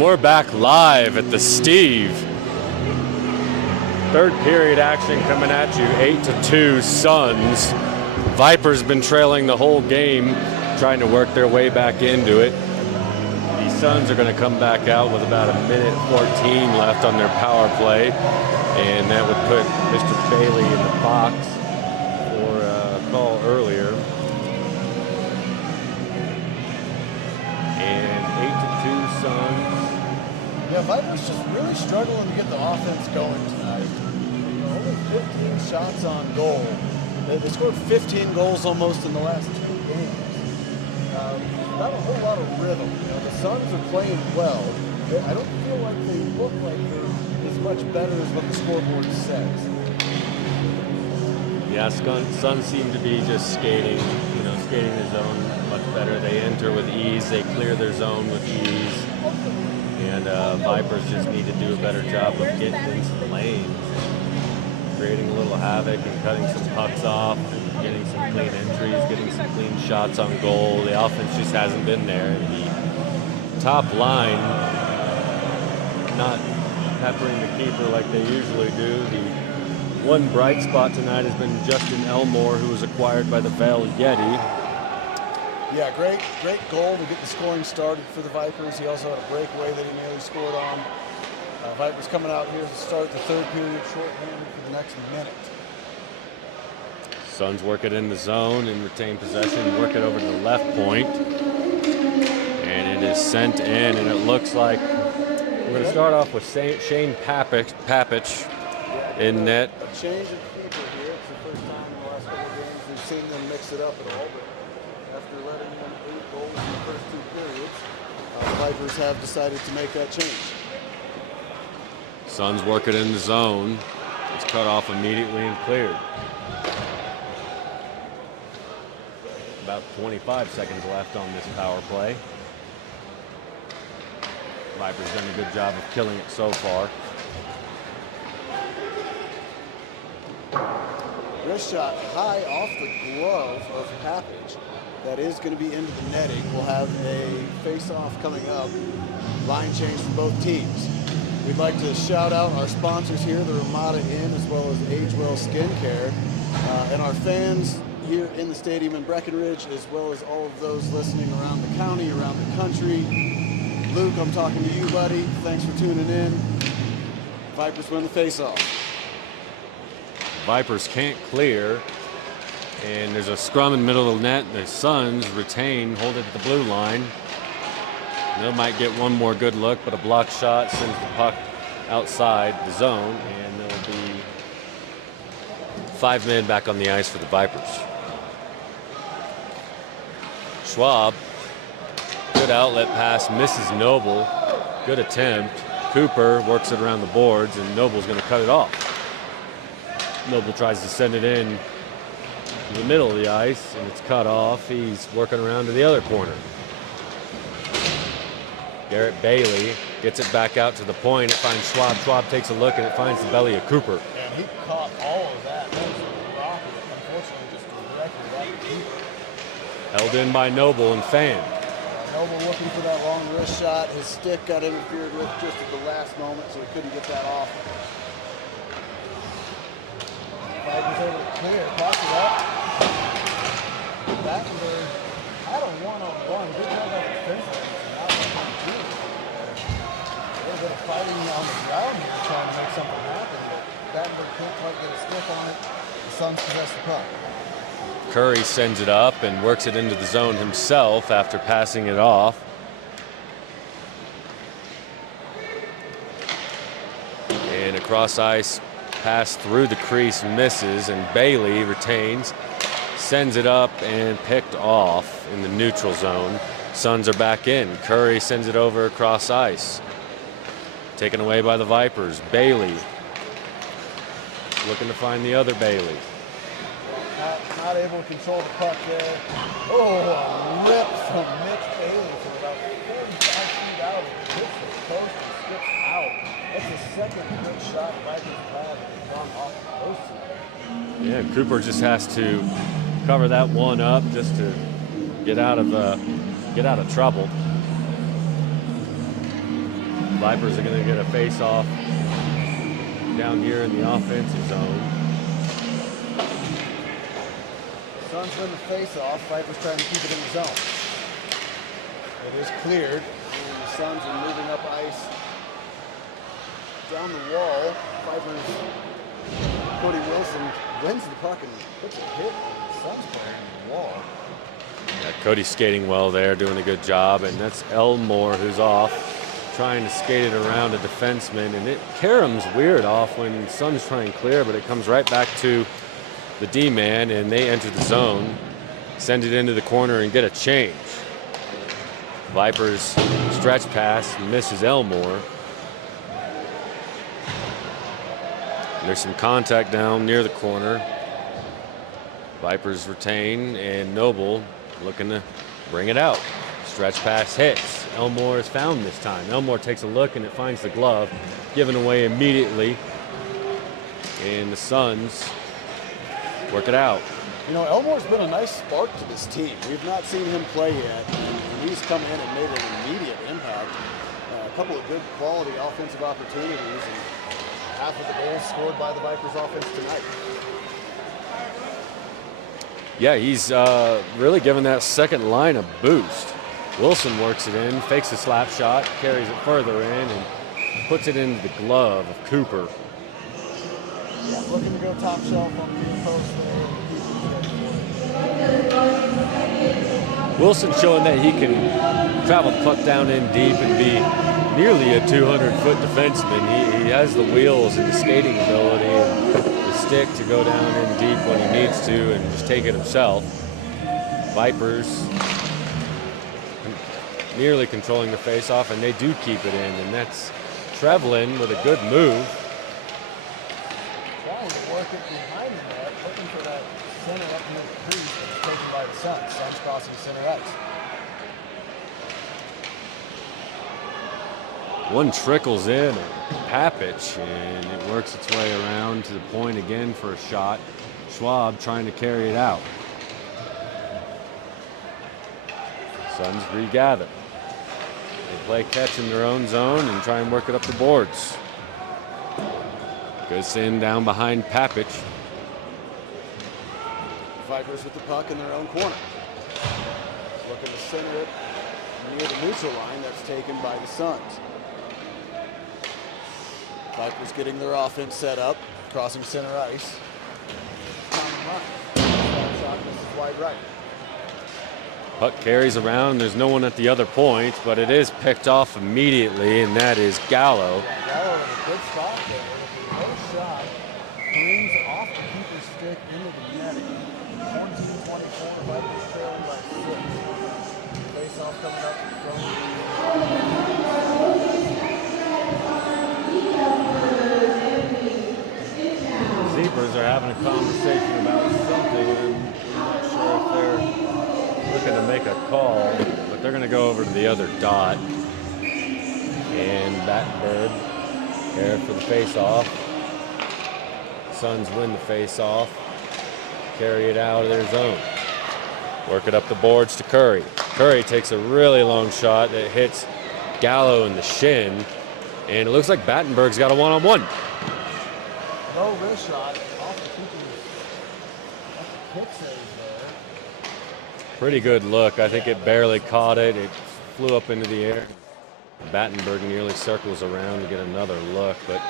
And we're back live at the Steve. Third period action coming at you, 8-2 Suns. Vipers been trailing the whole game, trying to work their way back into it. The Suns are going to come back out with about 1:14 left on their power play, and that would put Mr. Bailey in the box for a call earlier. And 8-2 Suns. Yeah, Vipers just really struggling to get the offense going tonight. Only 15 shots on goal. They scored 15 goals almost in the last 2 games. Not a whole lot of rhythm. The Suns are playing well. I don't feel like they look like they're as much better as what the scoreboard says. Yeah, Suns seem to be just skating the zone much better. They enter with ease. They clear their zone with ease. And Vipers just need to do a better job of getting into the lanes, creating a little havoc and cutting some pucks off, and getting some clean entries, getting some clean shots on goal. The offense just hasn't been there. The top line not peppering the keeper like they usually do. The one bright spot tonight has been Justin Elmore, who was acquired by the Vale Yeti. Yeah, great goal to get the scoring started for the Vipers. He also had a breakaway that he nearly scored on. Vipers coming out here to start the third period shorthanded for the next minute. Suns work it in the zone and retain possession, work it over to the left point. And it is sent in, and it looks like we're going to start off with Shane Papich in net. A change of keeper here. It's the first time in the last couple of games we've seen them mix it up at all. But after letting them 8 goals in the first 2 periods, the Vipers have decided to make that change. Suns work it in the zone. It's cut off immediately and cleared. About 25 seconds left on this power play. Vipers done a good job of killing it so far. Wrist shot high off the glove of Papich. That is going to be into the netting. We'll have a face-off coming up. Line change from both teams. We'd like to shout out our sponsors here, the Ramada Inn, as well as Agewell Skincare, and our fans here in the stadium in Breckenridge, as well as all of those listening around the county, around the country. Luke, I'm talking to you, buddy. Thanks for tuning in. Vipers win the face-off. Vipers can't clear, and there's a scrum in the middle of the net. The Suns retain, hold it at the blue line. They might get one more good look, but a block shot sends the puck outside the zone, and there'll be 5 men back on the ice for the Vipers. Schwab, good outlet pass, misses Noble. Good attempt. Cooper works it around the boards, and Noble's going to cut it off. Noble tries to send it in to the middle of the ice, and it's cut off. He's working around to the other corner. Garrett Bailey gets it back out to the point. It finds Schwab. Schwab takes a look, and it finds the belly of Cooper. And he caught all of that. That was a rocket, unfortunately, just directly at the keeper. Held in by Noble and Fan. Noble looking for that long wrist shot. His stick got interfered with just at the last moment, so he couldn't get that off. Vipers able to clear, pass it up. Battenberg had a one-on-one. Didn't have that defensive. A little bit of fighting on the ground here, trying to make something happen, but Battenberg can't quite get a stick on it. The Suns possess the puck. Curry sends it up and works it into the zone himself after passing it off. And across ice, pass through the crease misses, and Bailey retains, sends it up and picked off in the neutral zone. Suns are back in. Curry sends it over across ice. Taken away by the Vipers. Bailey looking to find the other Bailey. Not able to control the puck there. Oh, a rip from Mitch Bailey from about 45 feet out. It hits the post and skips out. That's the second good shot Vikings have had gone off the post. Yeah, Cooper just has to cover that one up just to get out of trouble. Vipers are going to get a face-off down here in the offensive zone. Suns win the face-off. Vipers trying to keep it in the zone. It is cleared, and the Suns are moving up ice down the wall. Vipers, Cody Wilson wins the puck and puts a hit on the Suns player on the wall. Yeah, Cody's skating well there, doing a good job, and that's Elmore who's off, trying to skate it around a defenseman, and Karam's weird off when Suns try and clear, but it comes right back to the D-man, and they enter the zone, send it into the corner, and get a change. Vipers stretch pass, misses Elmore. There's some contact down near the corner. Vipers retain, and Noble looking to bring it out. Stretch pass hits. Elmore is found this time. Elmore takes a look, and it finds the glove, given away immediately. And the Suns work it out. You know, Elmore's been a nice spark to this team. We've not seen him play yet, and he's come in and made an immediate impact. A couple of good quality offensive opportunities, and half of the goals scored by the Vipers offense tonight. Yeah, he's really given that second line a boost. Wilson works it in, fakes a slap shot, carries it further in, and puts it into the glove of Cooper. Yeah, looking to go top shelf on the post there. Wilson showing that he can travel the puck down in deep and be nearly a 200-foot defenseman. He has the wheels and the skating ability and the stick to go down in deep when he needs to and just take it himself. Vipers nearly controlling the face-off, and they do keep it in, and that's Trevlin with a good move. Trying to work it behind the net, looking for that center up near the crease, but it's taken by the Suns. Suns crossing center ice. One trickles in, Papich, and it works its way around to the point again for a shot. Schwab trying to carry it out. Suns regather. They play catch in their own zone and try and work it up the boards. Goes in down behind Papich. Vipers with the puck in their own corner. Looking to center it near the neutral line. That's taken by the Suns. Vipers getting their offense set up, crossing center ice. Shot misses wide right. Puck carries around. There's no one at the other point, but it is picked off immediately, and that is Gallo. Gallo in a good spot there. No shot. Brings off the keeper's stick into the netting. 14-24. Vipers trailing by 6. Face off coming up from The Zebras are having a conversation about something. I'm not sure if they're looking to make a call, but they're going to go over to the other dot. And Battenberg there for the face-off. Suns win the face-off. Carry it out of their zone. Work it up the boards to Curry. Curry takes a really long shot that hits Gallo in the shin. And it looks like Battenberg's got a one-on-one. low wrist shot off the keeper's kick save there. Pretty good look. I think it barely caught it. It flew up into the air. Battenberg nearly circles around to get another look, but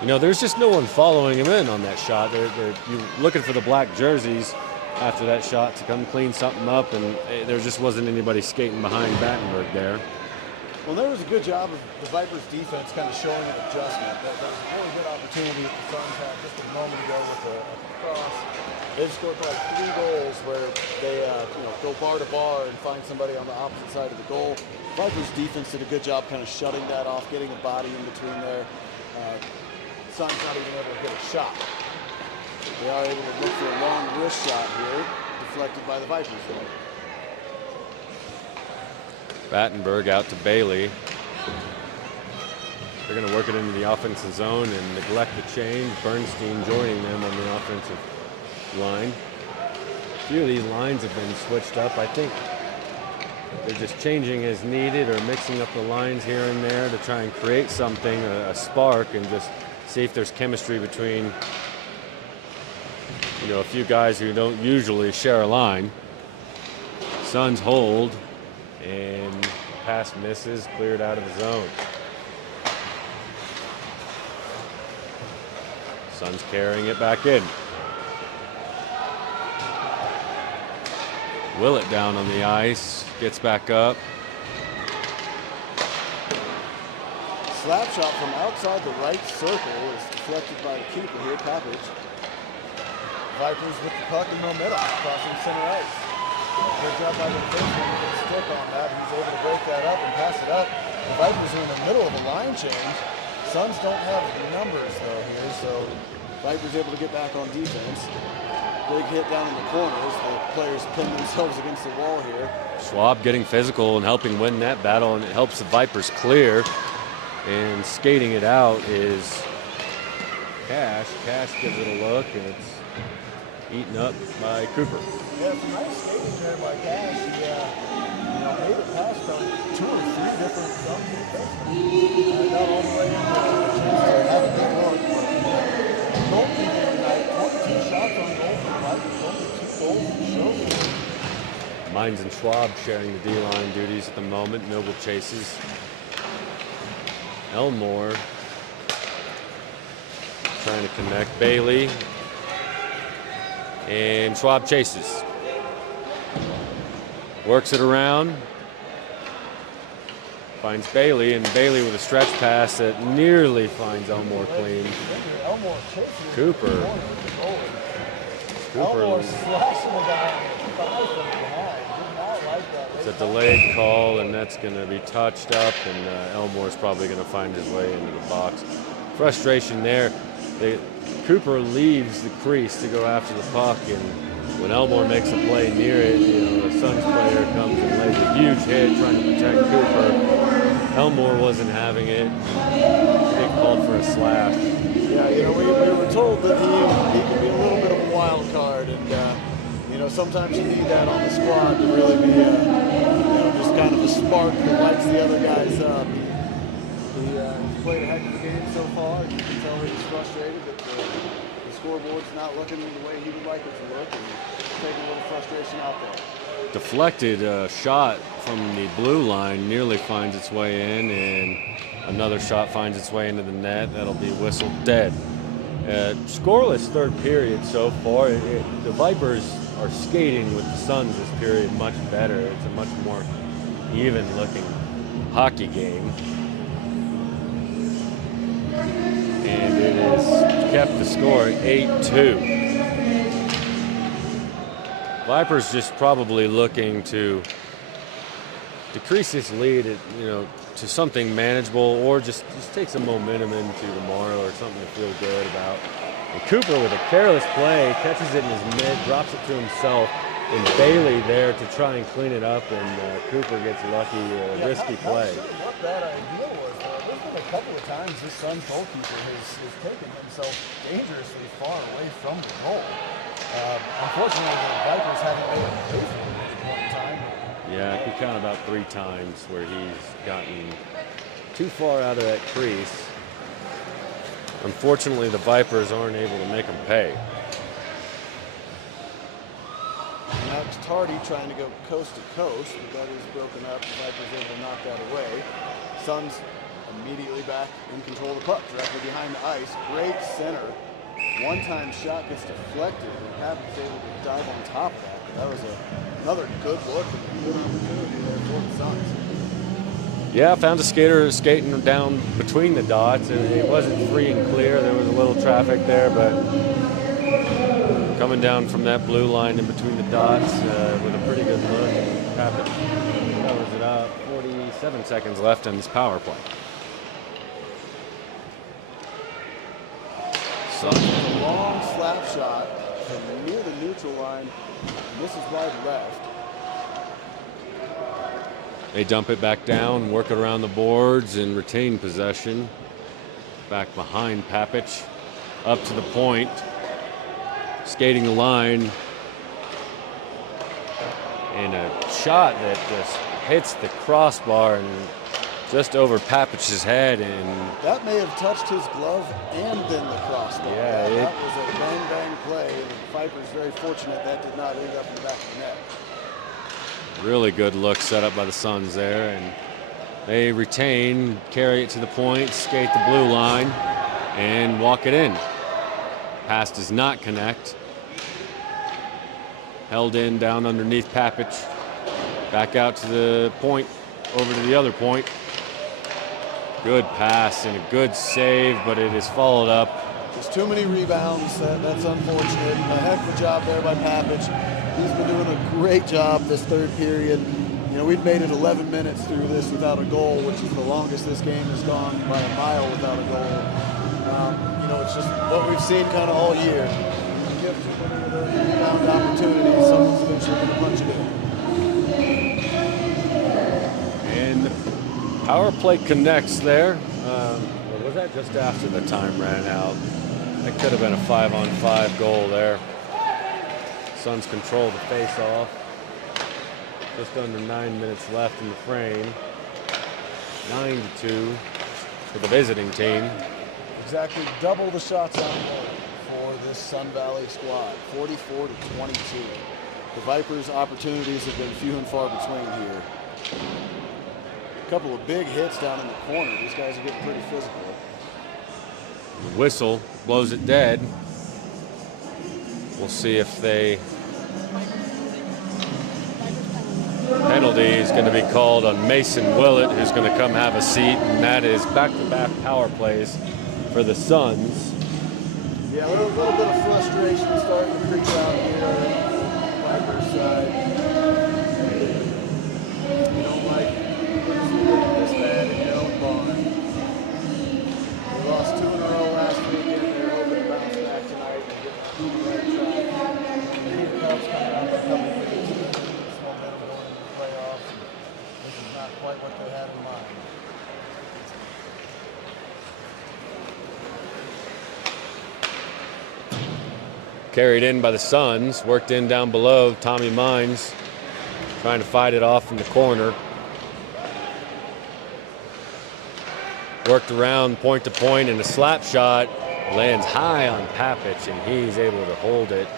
you know, there's just no one following him in on that shot. You're looking for the black jerseys after that shot to come clean something up, and there just wasn't anybody skating behind Battenberg there. Well, there was a good job of the Vipers defense kind of showing an adjustment. That was a really good opportunity that the Suns had just a moment ago with a cross. They've scored like 3 goals where they go bar to bar and find somebody on the opposite side of the goal. Vipers defense did a good job kind of shutting that off, getting a body in between there. Suns not even able to get a shot. They are able to look for a long wrist shot here, deflected by the Vipers there. Battenberg out to Bailey. They're going to work it into the offensive zone and neglect the change. Bernstein joining them on the offensive line. A few of these lines have been switched up. I think They're just changing as needed or mixing up the lines here and there to try and create something, a spark, and just see if there's chemistry between, you know, a few guys who don't usually share a line. Suns hold, and pass misses, cleared out of the zone. Suns carrying it back in. Willett down on the ice, gets back up. Slap shot from outside the right circle is deflected by the keeper here, Pappage. Vipers with the puck in the middle, crossing center ice. Good job by the defenseman to get a stick on that. He's able to break that up and pass it up. The Vipers are in the middle of a line change. Suns don't have numbers though here, so Vipers able to get back on defense. Big hit down in the corners. The players pin themselves against the wall here. Schwab getting physical and helping win that battle, and it helps the Vipers clear. And skating it out is Cash. Cash gives it a look, and it's eaten up by Cooper. Yeah, some nice skating there by Cash. He made it past from 2 or 3 different zones of defensemen. Got all the way into a chance to have a good look. Goalkeeping tonight, 22 shots on goal for the Vipers, only 2 goals to show. Mines and Schwab sharing the D-line duties at the moment. Noble chases. Elmore trying to connect. Bailey. And Schwab chases. Works it around. Finds Bailey, and Bailey with a stretch pass that nearly finds Elmore clean. Cooper. Elmore slashing the guy from behind. Did not like that. It's a delayed call, and that's going to be touched up, and Elmore's probably going to find his way into the box. Frustration there. Cooper leaves the crease to go after the puck, and when Elmore makes a play near it, the Suns player comes and lays a huge hit trying to protect Cooper. Elmore wasn't having it. They called for a slash. Yeah, we were told that he could be a little bit of a wild card, and sometimes you need that on the squad to really be just kind of a spark that lights the other guys up. He's played a heck of a game so far. You can tell he's frustrated that the scoreboard's not looking the way he would like it to look, and taking a little frustration out there. Deflected shot from the blue line nearly finds its way in, and another shot finds its way into the net. That'll be whistled dead. Scoreless third period so far. The Vipers are skating with the Suns this period much better. It's a much more even-looking hockey game. And it has kept the score at 8-2. Vipers just probably looking to decrease this lead, to something manageable, or just take some momentum into tomorrow, or something to feel good about. And Cooper with a careless play catches it in his mid, drops it to himself, and Bailey there to try and clean it up, and Cooper gets lucky, risky play. Not sure what that idea was. There's been a couple of times this Suns goalkeeper has taken himself dangerously far away from the goal. Unfortunately, the Vipers haven't been able to pay for it at the point in time. Yeah, I can count about 3 times where he's gotten too far out of that crease. Unfortunately, the Vipers aren't able to make him pay. Now it's Tardy trying to go coast to coast, but that is broken up. The Vipers able to knock that away. Suns immediately back in control of the puck, directly behind the ice. Great center. One-time shot gets deflected, and Pappage able to dive on top of that. That was another good look and good opportunity there for the Suns. Yeah, found a skater skating down between the dots, and it wasn't free and clear. There was a little traffic there, but coming down from that blue line in between the dots with a pretty good look. Pappage covers it up. 47 seconds left in this power play. Suns with a long slap shot from near the neutral line. And this is wide left. They dump it back down, work it around the boards, and retain possession. Back behind Pappage, up to the point, skating the line, and a shot that just hits the crossbar and just over Papich's head, and That may have touched his glove and then the crossbar. Yeah, that was a bang play. And the Vipers very fortunate that did not end up in the back of the net. really good look set up by the Suns there, and they retain, carry it to the point, skate the blue line, and walk it in. Pass does not connect. Held in down underneath Papich. Back out to the point, over to the other point. Good pass and a good save, but it is followed up. There's too many rebounds. That's unfortunate. A heck of a job there by Papich. He's been doing a great job this third period. You know, we've made it 11 minutes through this without a goal, which is the longest this game has gone by a mile without a goal. You know, it's just what we've seen kind of all year. You give too many of those rebound opportunities, someone's eventually going to punch it in. And the power play connects there. Or was that just after the time ran out? That could have been a 5-on-5 goal there. Suns control the face-off. Just under 9 minutes left in the frame. 9-2 for the visiting team. Exactly double the shots on goal for this Sun Valley squad, 44-22. The Vipers' opportunities have been few and far between here. A couple of big hits down in the corner. These guys are getting pretty physical. The whistle blows it dead. We'll see if they... Penalty is going to be called on Mason Willett, who's going to come have a seat, and that is back-to-back power plays for the Suns. Yeah, a little bit of frustration starting to creep out here on the Vipers side. You don't like this bad in your own barn. We lost 2 in a row last weekend. They're hoping to bounce back tonight and get the right track. The Heat Cubs coming out in a couple of weeks. This momentum going into the playoffs. This is not quite what they had in mind. Carried in by the Suns, worked in down below. Tommy Mines trying to fight it off in the corner. Worked around point to point, and a slap shot lands high on Papich, and he's able to hold it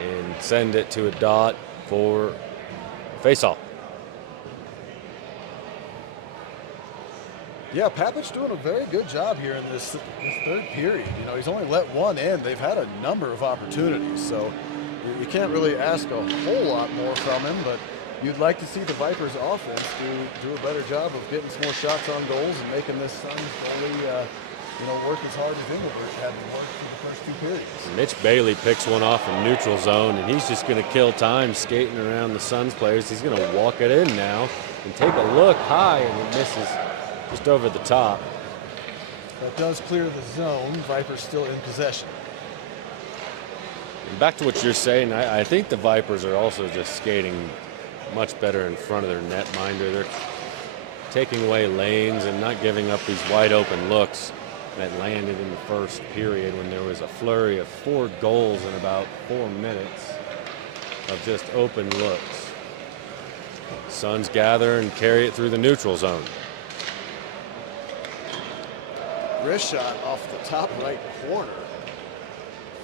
and send it to a dot for face-off. Yeah, Papich doing a very good job here in this third period. You know, he's only let one in. They've had a number of opportunities, so you can't really ask a whole lot more from him, but you'd like to see the Vipers offense do a better job of getting some more shots on goals and making this Suns goalie, work as hard as Engelbert had to work for the first 2 periods. Mitch Bailey picks one off in neutral zone, and he's just going to kill time skating around the Suns players. He's going to walk it in now and take a look high, and it misses just over the top. That does clear the zone. Vipers still in possession. And back to what you're saying, I think the Vipers are also just skating much better in front of their netminder. They're taking away lanes and not giving up these wide open looks that landed in the first period when there was a flurry of 4 goals in about 4 minutes of just open looks. Suns gather and carry it through the neutral zone. Wrist shot off the top right corner.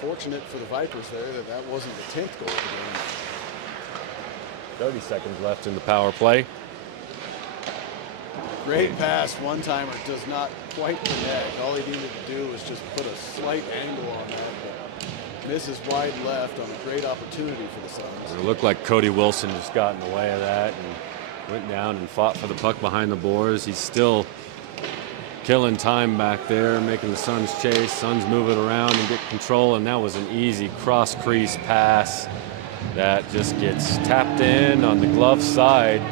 Fortunate for the Vipers there that wasn't the 10th goal of the game. 30 seconds left in the power play. Great pass, one-timer, does not quite connect. All he needed to do was just put a slight angle on that, but misses wide left on a great opportunity for the Suns. It looked like Cody Wilson just got in the way of that and went down and fought for the puck behind the boards. He's still killing time back there, making the Suns chase. Suns move it around and get control, and that was an easy cross-crease pass that just gets tapped in on the glove side.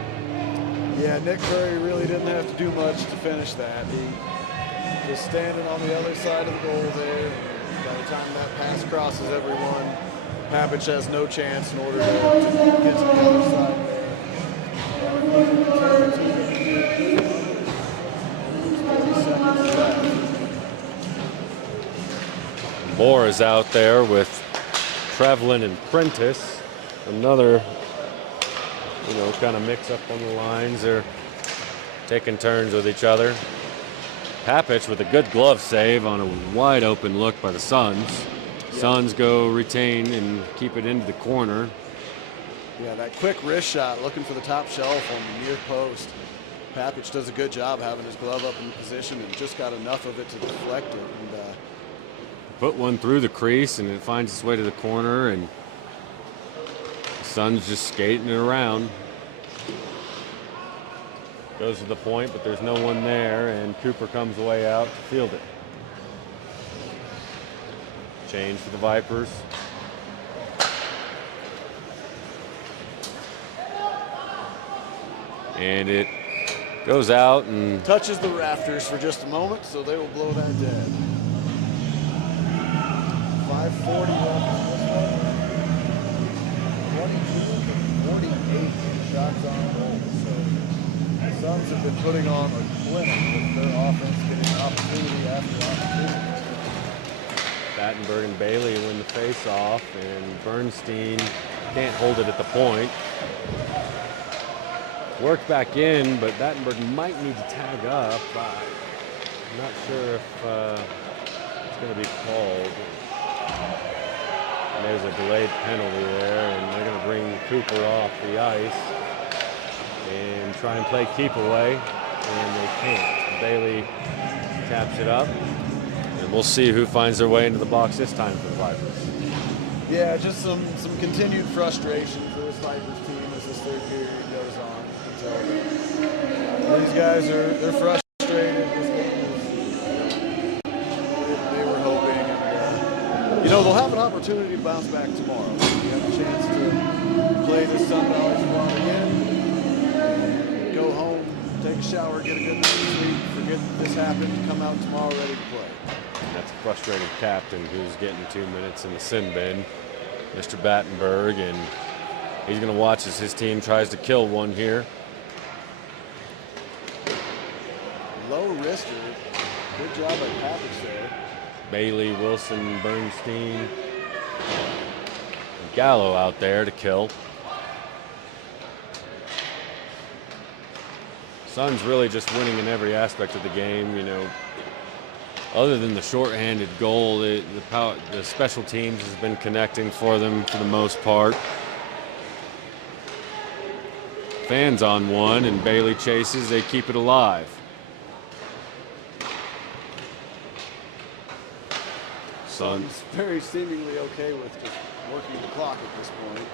Yeah, Nick Curry really didn't have to do much to finish that. He was standing on the other side of the goal there. By the time that pass crosses everyone, Papich has no chance in order to get to the other side there. Moore is out there with Trevlin and Prentice. Another kind of mix up on the lines. They're taking turns with each other. Papich with a good glove save on a wide open look by the Suns. Suns go retain and keep it into the corner. Yeah, that quick wrist shot, looking for the top shelf on the near post. Papich does a good job having his glove up in position and just got enough of it to deflect it. And put one through the crease, and it finds its way to the corner, and the Suns just skating it around. Goes to the point, but there's no one there, and Cooper comes way out to field it. Change for the Vipers. And it goes out and touches the rafters for just a moment, so they will blow that dead. 5:40 left in this one. 22-48 shots on goal. So the Suns have been putting on a clinic with their offense getting opportunity after opportunity. Battenberg and Bailey win the face-off, and Bernstein can't hold it at the point. Worked back in, but Battenberg might need to tag up. I'm not sure if it's going to be called. And there's a delayed penalty there, and they're going to bring Cooper off the ice and try and play keep away, and they can't. Bailey taps it up, and we'll see who finds their way into the box this time for the Vipers. Yeah, just some continued frustration for this Vipers team as this third period goes on. These guys they're frustrated. This game is, they were hoping, and they'll have an opportunity to bounce back tomorrow. You have a chance to play this Sun Valley squad again, go home, take a shower, get a good night's sleep, forget this happened, come out tomorrow ready to play. And that's a frustrated captain who's getting 2 minutes in the sin bin, Mr. Battenberg, and he's going to watch as his team tries to kill one here. Low wrister. Good job by Papich there. Bailey, Wilson, Bernstein, and Gallo out there to kill. Suns really just winning in every aspect of the game, Other than the shorthanded goal, the special teams has been connecting for them for the most part. Fans on one, and Bailey chases. They keep it alive. Suns very seemingly okay with just working the clock at this point.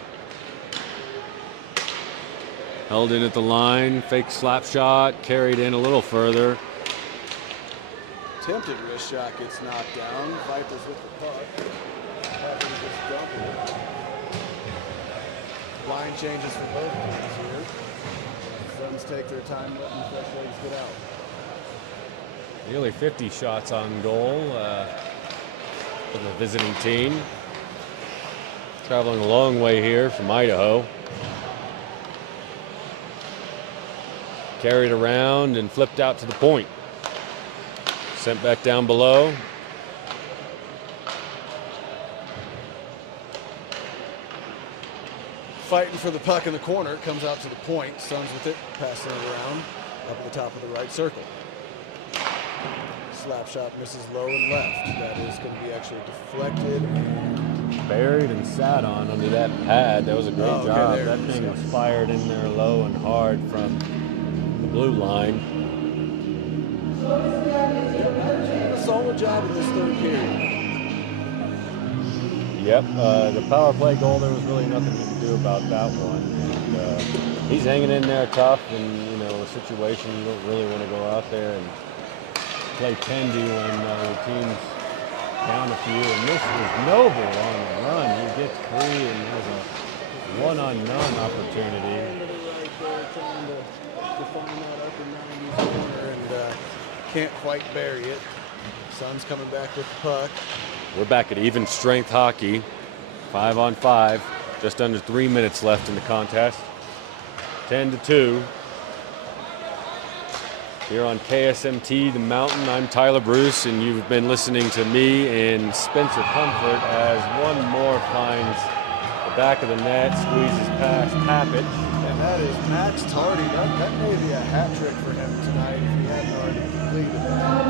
Held in at the line, fake slap shot, carried in a little further. Attempted wrist shot gets knocked down. Vipers with the puck. Vipers just dumping it. Line changes for both teams here. Suns take their time letting fresh legs get out. Nearly 50 shots on goal for the visiting team. Traveling a long way here from Idaho. Carried around and flipped out to the point. Sent back down below. Fighting for the puck in the corner, comes out to the point. Suns with it, passing it around, up at the top of the right circle. Slap shot misses low and left. That is going to be actually deflected. Buried and sat on under that pad. That was a great job. That thing was fired in there low and hard from the blue line. A solid job in this third period. Yep, the power play goal, there was really nothing you can do about that one. And, he's hanging in there tough, and a situation you don't really want to go out there and play tendy when the team's down a few. And this is Noble on the run. He gets free and has a one-on-none opportunity. Right there, trying to find that upper 90s corner and can't quite bury it. Suns coming back with the puck. We're back at even strength hockey, 5-on-5. Just under 3 minutes left in the contest. 10-2. Here on KSMT, The Mountain, I'm Tyler Bruce, and you've been listening to me and Spencer Comfort as one more finds the back of the net, squeezes past Papich. That is Max Tardy. That may be a hat trick for him tonight if he hadn't already completed that.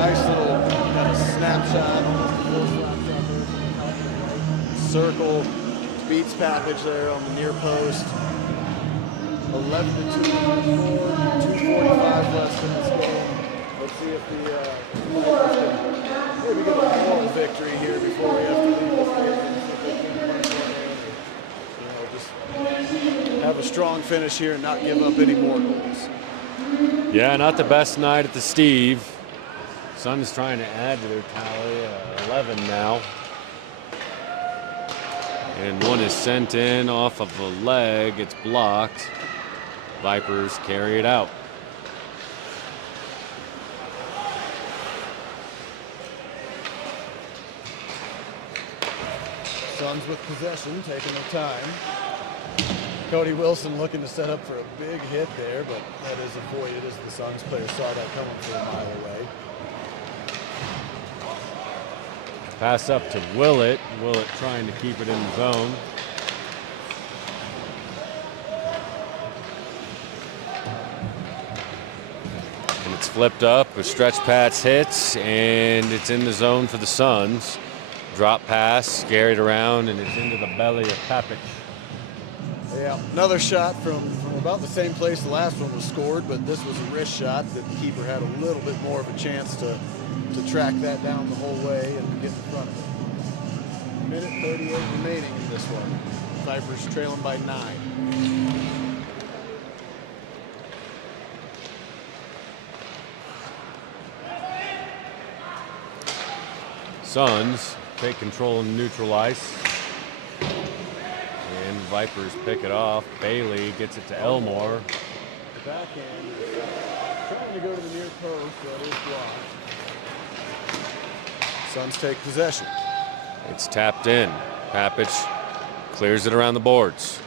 Nice little kind of snapshot, almost a full snapshot there from the top of the right. Circle, beats Papich there on the near post. 11 to 2 score, 2:45 left in this game. Let's see if the Vipers can maybe get a moral victory here before we have to leave this game. Just have a strong finish here and not give up any more goals. Yeah, not the best night at the Steve. Suns trying to add to their tally, 11 now. And one is sent in off of a leg. It's blocked. Vipers carry it out. Suns with possession, taking their time. Cody Wilson looking to set up for a big hit there, but that is avoided as the Suns player saw that coming from a mile away. Pass up to Willett. Willett trying to keep it in the zone. And it's flipped up. A stretch pass hits, and it's in the zone for the Suns. Drop pass, carried around, and it's into the belly of Papich. Yeah, another shot from about the same place the last one was scored, but this was a wrist shot that the keeper had a little bit more of a chance to track that down the whole way and get in front of it. Minute 38 remaining in this one. Vipers trailing by 9. Suns take control in neutral ice. And Vipers pick it off. Bailey gets it to Elmore. The backhand is trying to go to the near post, but it's blocked. Suns take possession. It's tapped in. Papich clears it around the boards.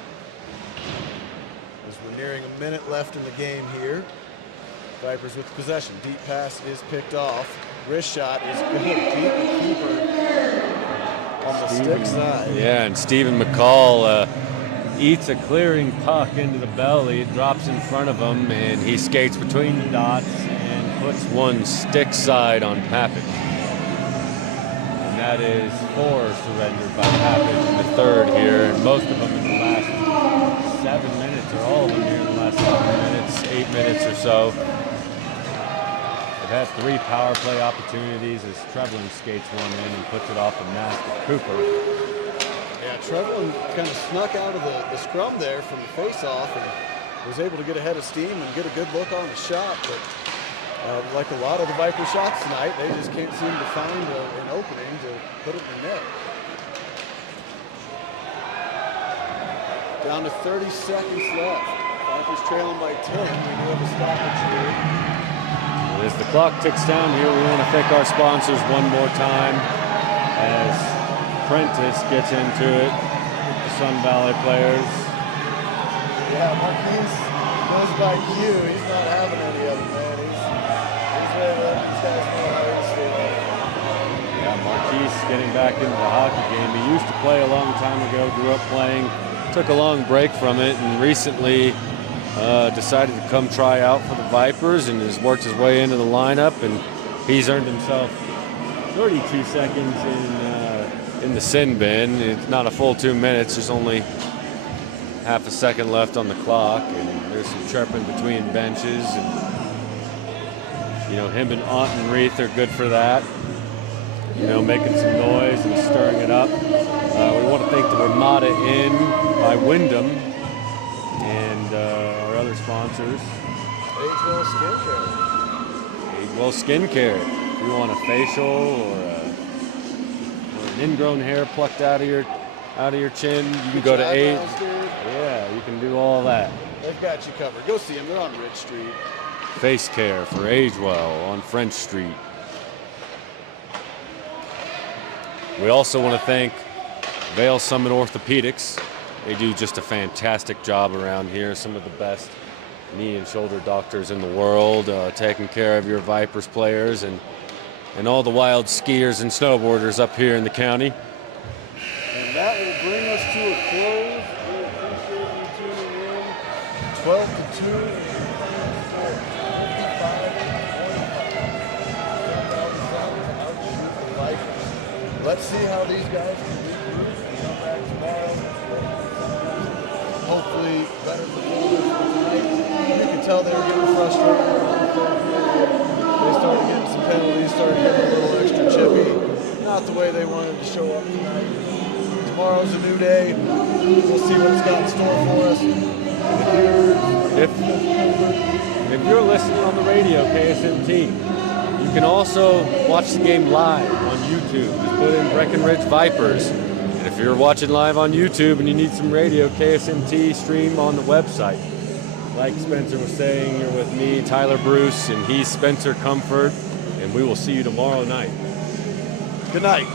As we're nearing a minute left in the game here. Vipers with possession. Deep pass is picked off. Wrist shot is good. Beat the keeper on the stick side. Yeah, and Stephen McCall eats a clearing puck into the belly. It drops in front of him, and he skates between the dots and puts one stick side on Papich. And that is 4 surrendered by Papich in the third here, and most of them in the last 7 minutes, or all of them here in the last 7 minutes, 8 minutes or so. They've had 3 power play opportunities as Trevelyan skates one in and puts it off the mask of Cooper. Yeah, Trevelyan kind of snuck out of the scrum there from the face-off and was able to get ahead of steam and get a good look on the shot. But like a lot of the Viper shots tonight, they just can't seem to find an opening to put it in the net. Down to 30 seconds left. Vipers trailing by 10. We do have a stoppage here. As the clock ticks down here, we want to thank our sponsors one more time as Prentice gets into it, the Sun Valley players. Yeah, Marquise goes by Q. He's not having any of them, man. He's ready to let these guys know how he's feeling. Yeah, Marquise getting back into the hockey game. He used to play a long time ago, grew up playing, took a long break from it, and recently decided to come try out for the Vipers and has worked his way into the lineup, and he's earned himself 32 seconds in the sin bin. It's not a full 2 minutes. There's only half a second left on the clock, and there's some chirping between benches, and you know, him and Autenreith are good for that. You know, making some noise and stirring it up. We want to thank the Ramada Inn by Wyndham and our other sponsors. Agewell Skincare. Agewell Skincare. If you want a facial or an ingrown hair plucked out of your chin, you can go to Yeah, you can do all that. They've got you covered. Go see them. They're on Ridge Street. Face care for Agewell on French Street. We also want to thank Vail Summit Orthopedics. They do just a fantastic job around here. Some of the best knee and shoulder doctors in the world, taking care of your Vipers players and all the wild skiers and snowboarders up here in the county. And that will bring us to a close. We appreciate you tuning in. Let's see how these guys can regroup and come back tomorrow. Hopefully better performance tonight. You can tell they were getting frustrated. They started getting some penalties, started getting a little extra chippy. Not the way they wanted to show up tonight. Tomorrow's a new day. We'll see what it's got in store for us. If you're listening on the radio, KSMT, you can also watch the game live on YouTube. Just put in Breckenridge Vipers. And if you're watching live on YouTube and you need some radio, KSMT stream on the website. Like Spencer was saying, you're with me, Tyler Bruce, and he's Spencer Comfort. And we will see you tomorrow night. Good night.